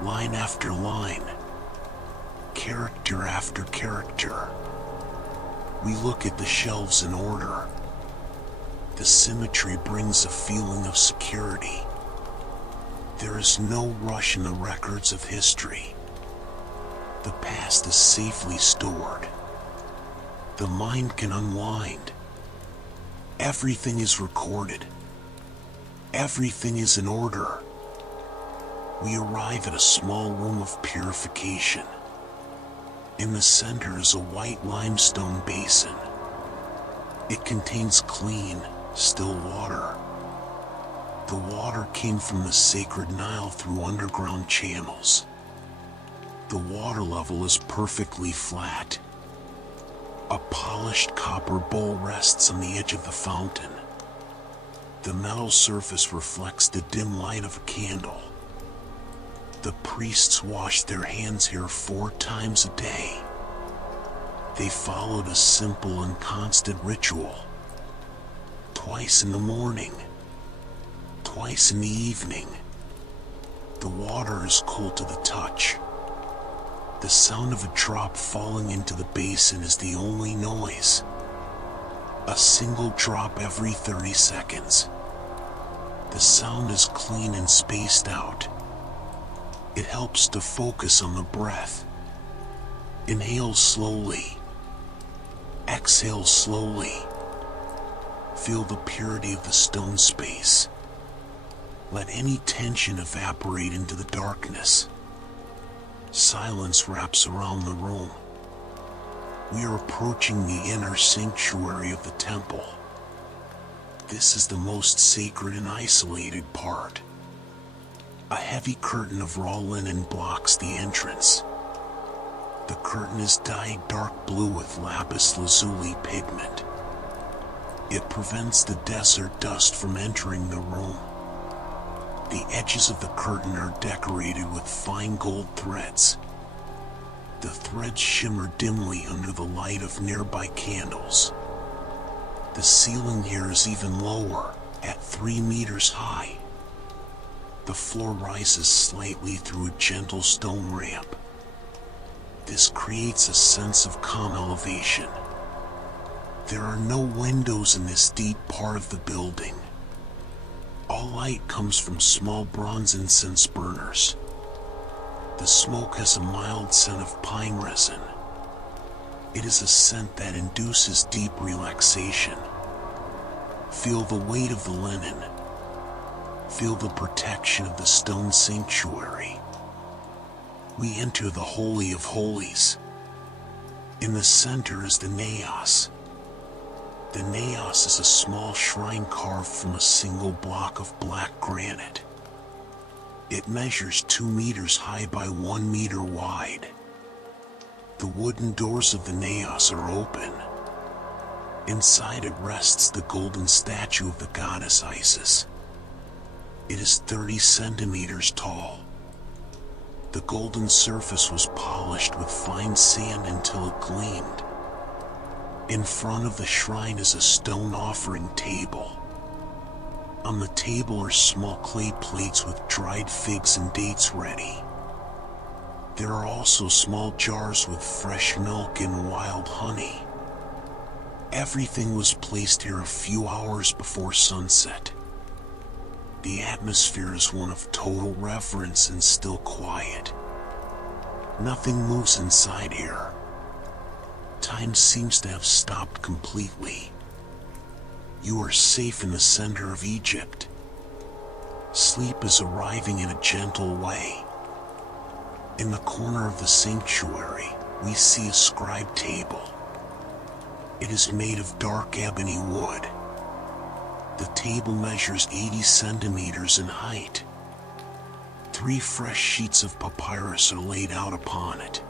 Line after line. Character after character. We look at the shelves in order. The symmetry brings a feeling of security. There is no rush in the records of history. The past is safely stored. The mind can unwind. Everything is recorded. Everything is in order. We arrive at a small room of purification. In the center is a white limestone basin. It contains clean, still water. The water came from the sacred Nile through underground channels. The water level is perfectly flat. A polished copper bowl rests on the edge of the fountain. The metal surface reflects the dim light of a candle. The priests washed their hands here 4 times a day. They followed a simple and constant ritual. Twice in the morning. Twice in the evening. The water is cold to the touch. The sound of a drop falling into the basin is the only noise. A single drop every 30 seconds. The sound is clean and spaced out. It helps to focus on the breath. Inhale slowly. Exhale slowly. Feel the purity of the stone space. Let any tension evaporate into the darkness. Silence wraps around the room. We are approaching the inner sanctuary of the temple. This is the most sacred and isolated part. A heavy curtain of raw linen blocks the entrance. The curtain is dyed dark blue with lapis lazuli pigment. It prevents the desert dust from entering the room. The edges of the curtain are decorated with fine gold threads. The threads shimmer dimly under the light of nearby candles. The ceiling here is even lower, at 3 meters high. The floor rises slightly through a gentle stone ramp. This creates a sense of calm elevation. There are no windows in this deep part of the building. All light comes from small bronze incense burners. The smoke has a mild scent of pine resin. It is a scent that induces deep relaxation. Feel the weight of the linen. Feel the protection of the stone sanctuary. We enter the Holy of Holies. In the center is the naos. The naos is a small shrine carved from a single block of black granite. It measures 2 meters high by 1 meter wide. The wooden doors of the naos are open. Inside it rests the golden statue of the goddess Isis. It is 30 centimeters tall. The golden surface was polished with fine sand until it gleamed. In front of the shrine is a stone offering table. On the table are small clay plates with dried figs and dates ready. There are also small jars with fresh milk and wild honey. Everything was placed here a few hours before sunset. The atmosphere is one of total reverence and still quiet. Nothing moves inside here. Time seems to have stopped completely. You are safe in the center of Egypt. Sleep is arriving in a gentle way. In the corner of the sanctuary, we see a scribe table. It is made of dark ebony wood. The table measures 80 centimeters in height. 3 fresh sheets of papyrus are laid out upon it.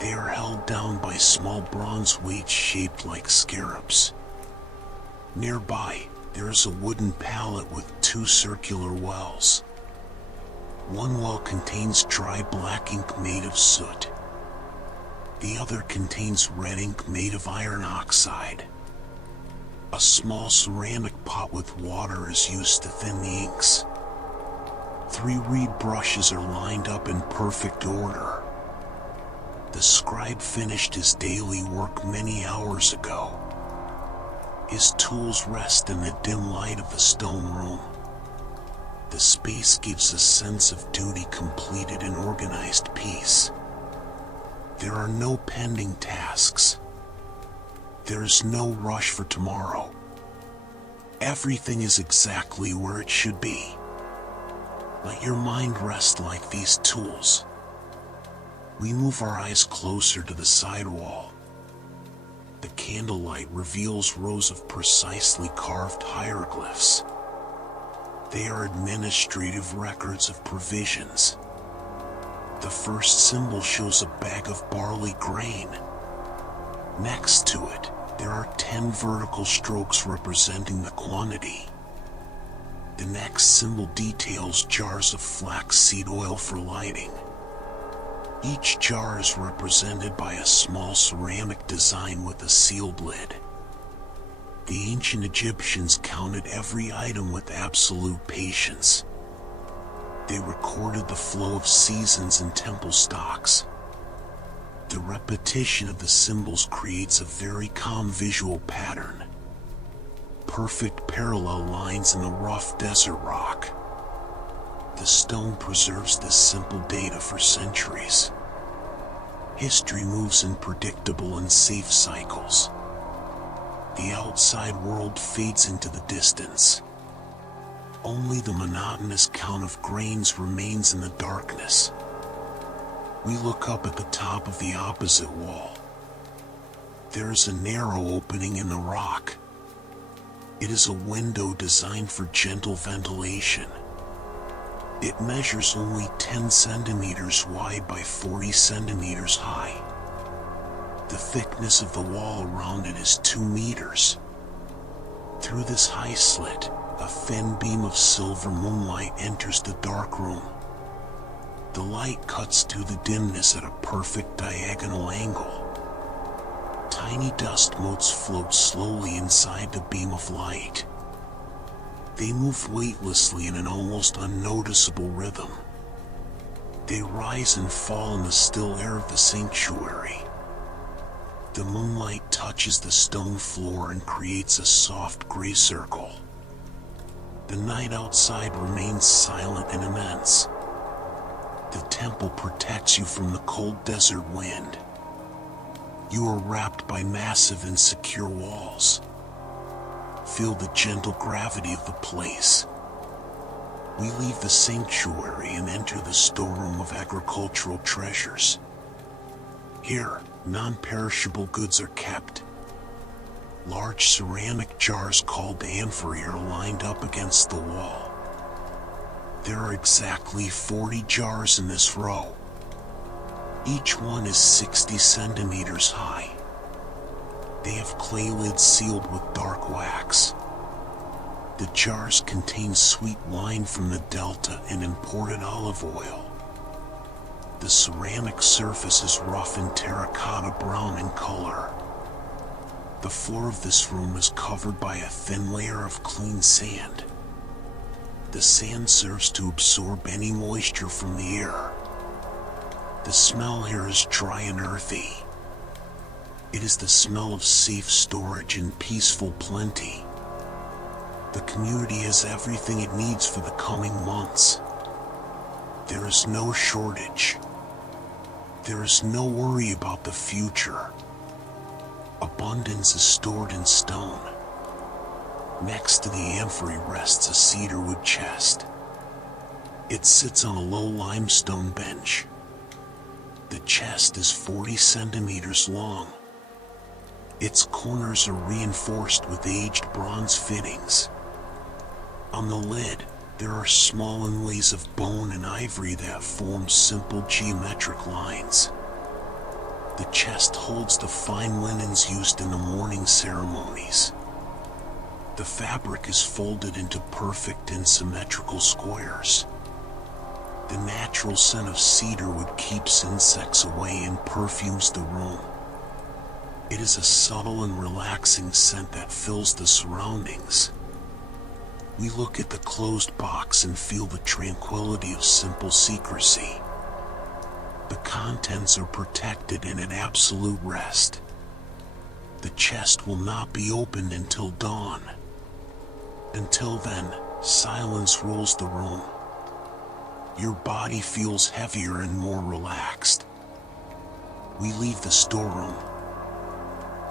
They are held down by small bronze weights shaped like scarabs. Nearby, there is a wooden pallet with 2 circular wells. One well contains dry black ink made of soot. The other contains red ink made of iron oxide. A small ceramic pot with water is used to thin the inks. 3 reed brushes are lined up in perfect order. The scribe finished his daily work many hours ago. His tools rest in the dim light of the stone room. The space gives a sense of duty completed and organized peace. There are no pending tasks. There is no rush for tomorrow. Everything is exactly where it should be. Let your mind rest like these tools. We move our eyes closer to the side wall. The candlelight reveals rows of precisely carved hieroglyphs. They are administrative records of provisions. The first symbol shows a bag of barley grain. Next to it, there are 10 vertical strokes representing the quantity. The next symbol details jars of flaxseed oil for lighting. Each jar is represented by a small ceramic design with a sealed lid. The ancient Egyptians counted every item with absolute patience. They recorded the flow of seasons and temple stocks. The repetition of the symbols creates a very calm visual pattern. Perfect parallel lines in the rough desert rock. The stone preserves this simple data for centuries. History moves in predictable and safe cycles. The outside world fades into the distance. Only the monotonous count of grains remains in the darkness. We look up at the top of the opposite wall. There is a narrow opening in the rock. It is a window designed for gentle ventilation. It measures only 10 centimeters wide by 40 centimeters high. The thickness of the wall around it is 2 meters. Through this high slit, a thin beam of silver moonlight enters the dark room. The light cuts through the dimness at a perfect diagonal angle. Tiny dust motes float slowly inside the beam of light. They move weightlessly in an almost unnoticeable rhythm. They rise and fall in the still air of the sanctuary. The moonlight touches the stone floor and creates a soft gray circle. The night outside remains silent and immense. The temple protects you from the cold desert wind. You are wrapped by massive and secure walls. Feel the gentle gravity of the place. We leave the sanctuary and enter the storeroom of agricultural treasures. Here, non-perishable goods are kept. Large ceramic jars called amphorae are lined up against the wall. There are exactly 40 jars in this row. Each one is 60 centimeters high. They have clay lids sealed with dark wax. The jars contain sweet wine from the Delta and imported olive oil. The ceramic surface is rough and terracotta brown in color. The floor of this room is covered by a thin layer of clean sand. The sand serves to absorb any moisture from the air. The smell here is dry and earthy. It is the smell of safe storage and peaceful plenty. The community has everything it needs for the coming months. There is no shortage. There is no worry about the future. Abundance is stored in stone. Next to the amphory rests a cedarwood chest. It sits on a low limestone bench. The chest is 40 centimeters long. Its corners are reinforced with aged bronze fittings. On the lid, there are small inlays of bone and ivory that form simple geometric lines. The chest holds the fine linens used in the mourning ceremonies. The fabric is folded into perfect and symmetrical squares. The natural scent of cedarwood keeps insects away and perfumes the room. It is a subtle and relaxing scent that fills the surroundings. We look at the closed box and feel the tranquility of simple secrecy. The contents are protected and at absolute rest. The chest will not be opened until dawn. Until then, silence rules the room. Your body feels heavier and more relaxed. We leave the storeroom.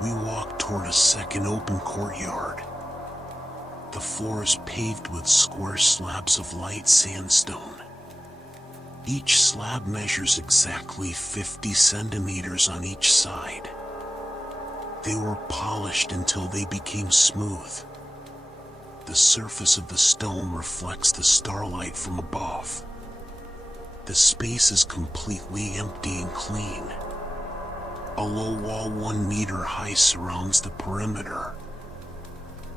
We walk toward a second open courtyard. The floor is paved with square slabs of light sandstone. Each slab measures exactly 50 centimeters on each side. They were polished until they became smooth. The surface of the stone reflects the starlight from above. The space is completely empty and clean. A low wall 1 meter high surrounds the perimeter.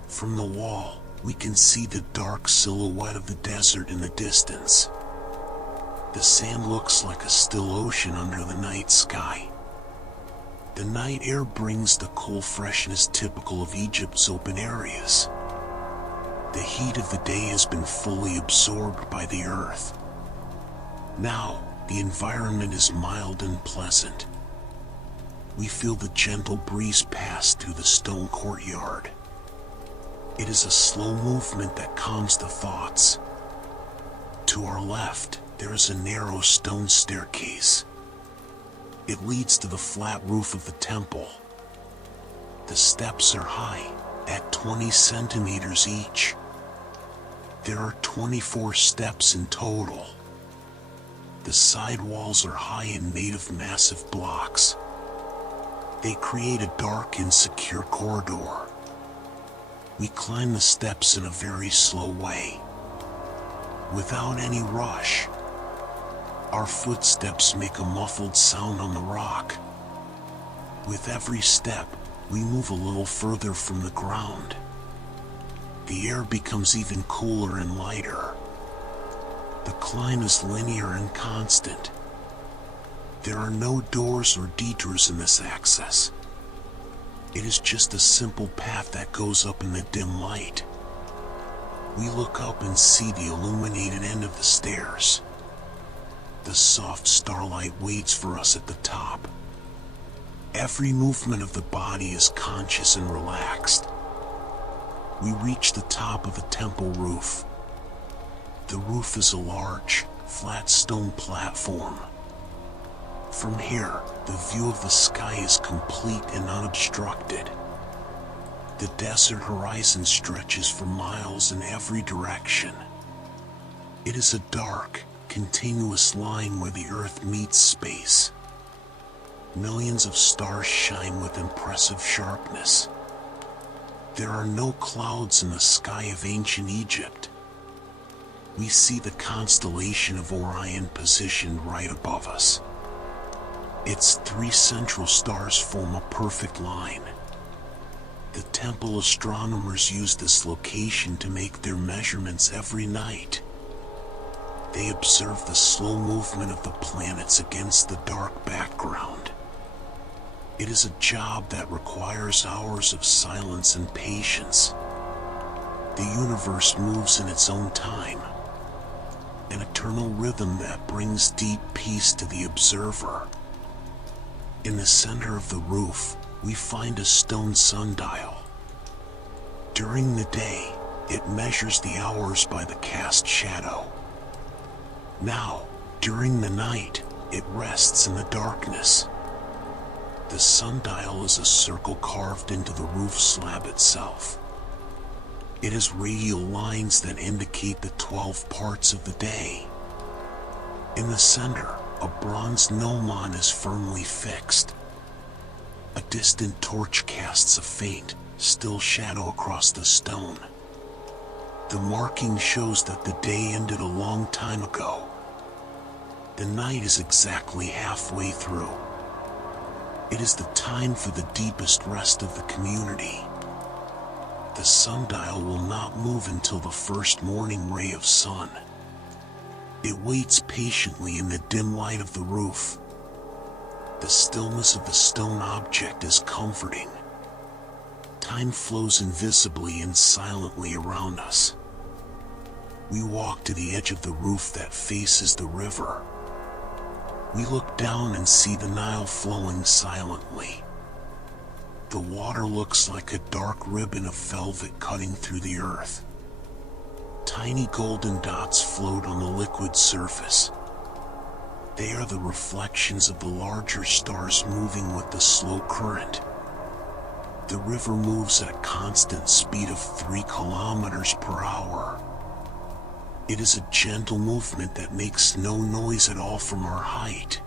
From the wall, we can see the dark silhouette of the desert in the distance. The sand looks like a still ocean under the night sky. The night air brings the cool freshness typical of Egypt's open areas. The heat of the day has been fully absorbed by the earth. Now, the environment is mild and pleasant. We feel the gentle breeze pass through the stone courtyard. It is a slow movement that calms the thoughts. To our left, there is a narrow stone staircase. It leads to the flat roof of the temple. The steps are high, at 20 centimeters each. There are 24 steps in total. The side walls are high and made of massive blocks. They create a dark and secure corridor. We climb the steps in a very slow way. Without any rush. Our footsteps make a muffled sound on the rock. With every step, we move a little further from the ground. The air becomes even cooler and lighter. The climb is linear and constant. There are no doors or detours in this access. It is just a simple path that goes up in the dim light. We look up and see the illuminated end of the stairs. The soft starlight waits for us at the top. Every movement of the body is conscious and relaxed. We reach the top of the temple roof. The roof is a large, flat stone platform. From here, the view of the sky is complete and unobstructed. The desert horizon stretches for miles in every direction. It is a dark, continuous line where the earth meets space. Millions of stars shine with impressive sharpness. There are no clouds in the sky of ancient Egypt. We see the constellation of Orion positioned right above us. Its three central stars form a perfect line. The temple astronomers use this location to make their measurements every night. They observe the slow movement of the planets against the dark background. It is a job that requires hours of silence and patience. The universe moves in its own time, an eternal rhythm that brings deep peace to the observer. In the center of the roof, we find a stone sundial. During the day, it measures the hours by the cast shadow. Now, during the night, it rests in the darkness. The sundial is a circle carved into the roof slab itself. It has radial lines that indicate the 12 parts of the day. In the center, a bronze gnomon is firmly fixed. A distant torch casts a faint, still shadow across the stone. The marking shows that the day ended a long time ago. The night is exactly halfway through. It is the time for the deepest rest of the community. The sundial will not move until the first morning ray of sun. It waits patiently in the dim light of the roof. The stillness of the stone object is comforting. Time flows invisibly and silently around us. We walk to the edge of the roof that faces the river. We look down and see the Nile flowing silently. The water looks like a dark ribbon of velvet cutting through the earth. Tiny golden dots float on the liquid surface. They are the reflections of the larger stars moving with the slow current. The river moves at a constant speed of 3 kilometers per hour. It is a gentle movement that makes no noise at all from our height.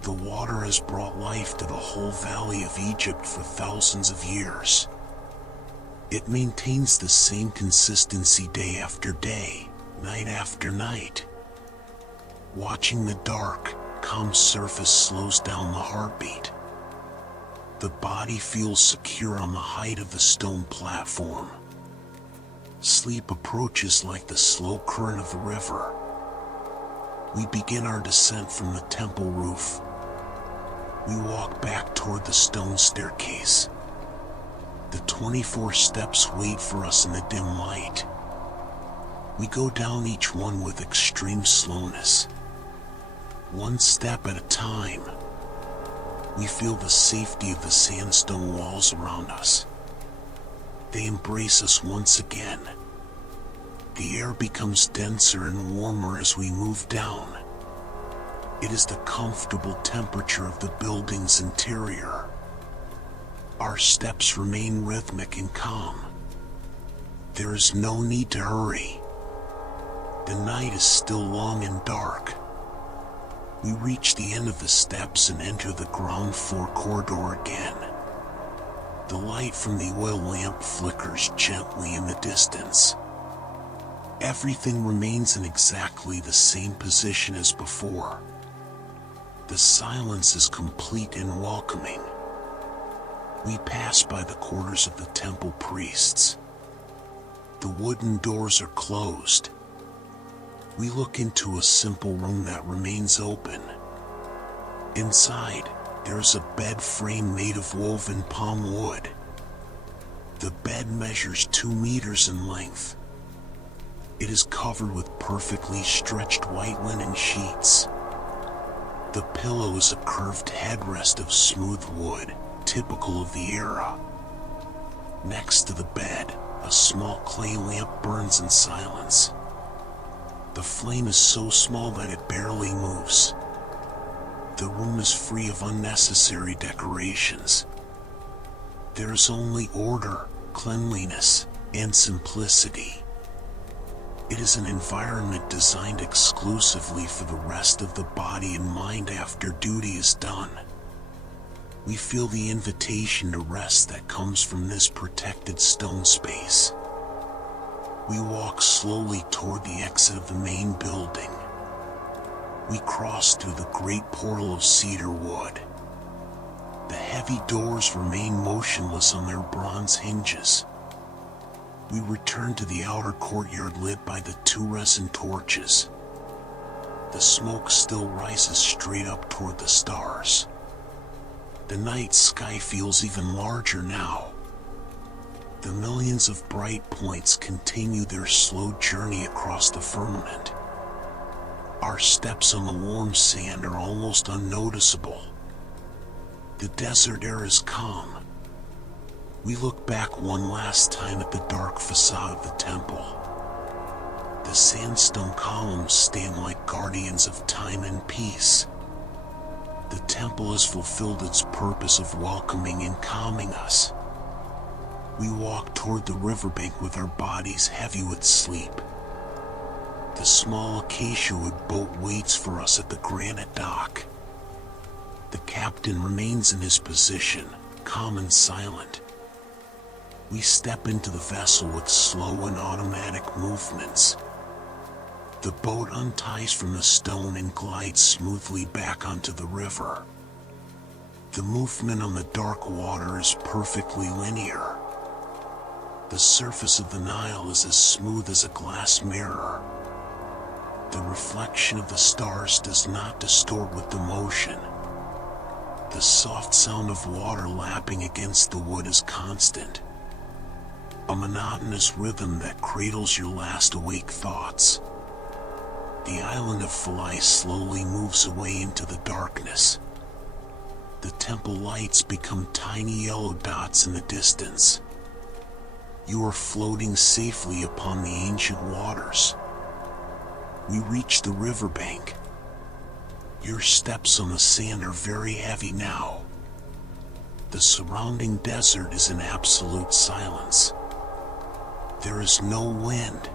The water has brought life to the whole valley of Egypt for thousands of years. It maintains the same consistency day after day, night after night. Watching the dark, calm surface slows down the heartbeat. The body feels secure on the height of the stone platform. Sleep approaches like the slow current of the river. We begin our descent from the temple roof. We walk back toward the stone staircase. The 24 steps wait for us in the dim light. We go down each one with extreme slowness. One step at a time. We feel the safety of the sandstone walls around us. They embrace us once again. The air becomes denser and warmer as we move down. It is the comfortable temperature of the building's interior. Our steps remain rhythmic and calm. There is no need to hurry. The night is still long and dark. We reach the end of the steps and enter the ground floor corridor again. The light from the oil lamp flickers gently in the distance. Everything remains in exactly the same position as before. The silence is complete and welcoming. We pass by the quarters of the temple priests. The wooden doors are closed. We look into a simple room that remains open. Inside, there is a bed frame made of woven palm wood. The bed measures 2 meters in length. It is covered with perfectly stretched white linen sheets. The pillow is a curved headrest of smooth wood, typical of the era. Next to the bed, a small clay lamp burns in silence. The flame is so small that it barely moves. The room is free of unnecessary decorations. There is only order, cleanliness, and simplicity. It is an environment designed exclusively for the rest of the body and mind after duty is done. We feel the invitation to rest that comes from this protected stone space. We walk slowly toward the exit of the main building. We crossed through the great portal of cedar wood. The heavy doors remain motionless on their bronze hinges. We returned to the outer courtyard lit by the 2 resin torches. The smoke still rises straight up toward the stars. The night sky feels even larger now. The millions of bright points continue their slow journey across the firmament. Our steps on the warm sand are almost unnoticeable. The desert air is calm. We look back one last time at the dark facade of the temple. The sandstone columns stand like guardians of time and peace. The temple has fulfilled its purpose of welcoming and calming us. We walk toward the riverbank with our bodies heavy with sleep. The small acacia wood boat waits for us at the granite dock. The captain remains in his position, calm and silent. We step into the vessel with slow and automatic movements. The boat unties from the stone and glides smoothly back onto the river. The movement on the dark water is perfectly linear. The surface of the Nile is as smooth as a glass mirror. The reflection of the stars does not distort with the motion. The soft sound of water lapping against the wood is constant. A monotonous rhythm that cradles your last awake thoughts. The island of Philae slowly moves away into the darkness. The temple lights become tiny yellow dots in the distance. You are floating safely upon the ancient waters. We reach the riverbank. Your steps on the sand are very heavy now. The surrounding desert is in absolute silence. There is no wind.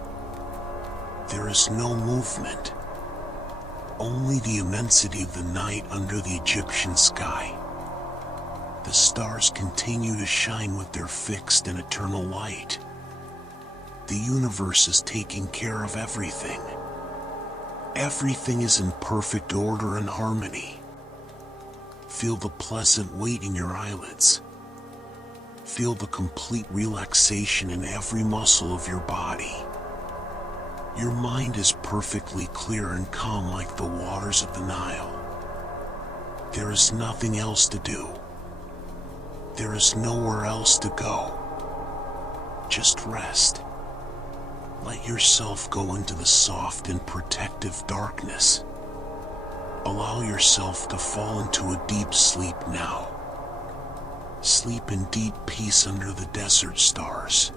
There is no movement. Only the immensity of the night under the Egyptian sky. The stars continue to shine with their fixed and eternal light. The universe is taking care of everything. Everything is in perfect order and harmony. Feel the pleasant weight in your eyelids. Feel the complete relaxation in every muscle of your body. Your mind is perfectly clear and calm like the waters of the Nile. There is nothing else to do. There is nowhere else to go. Just rest. Let yourself go into the soft and protective darkness. Allow yourself to fall into a deep sleep now. Sleep in deep peace under the desert stars.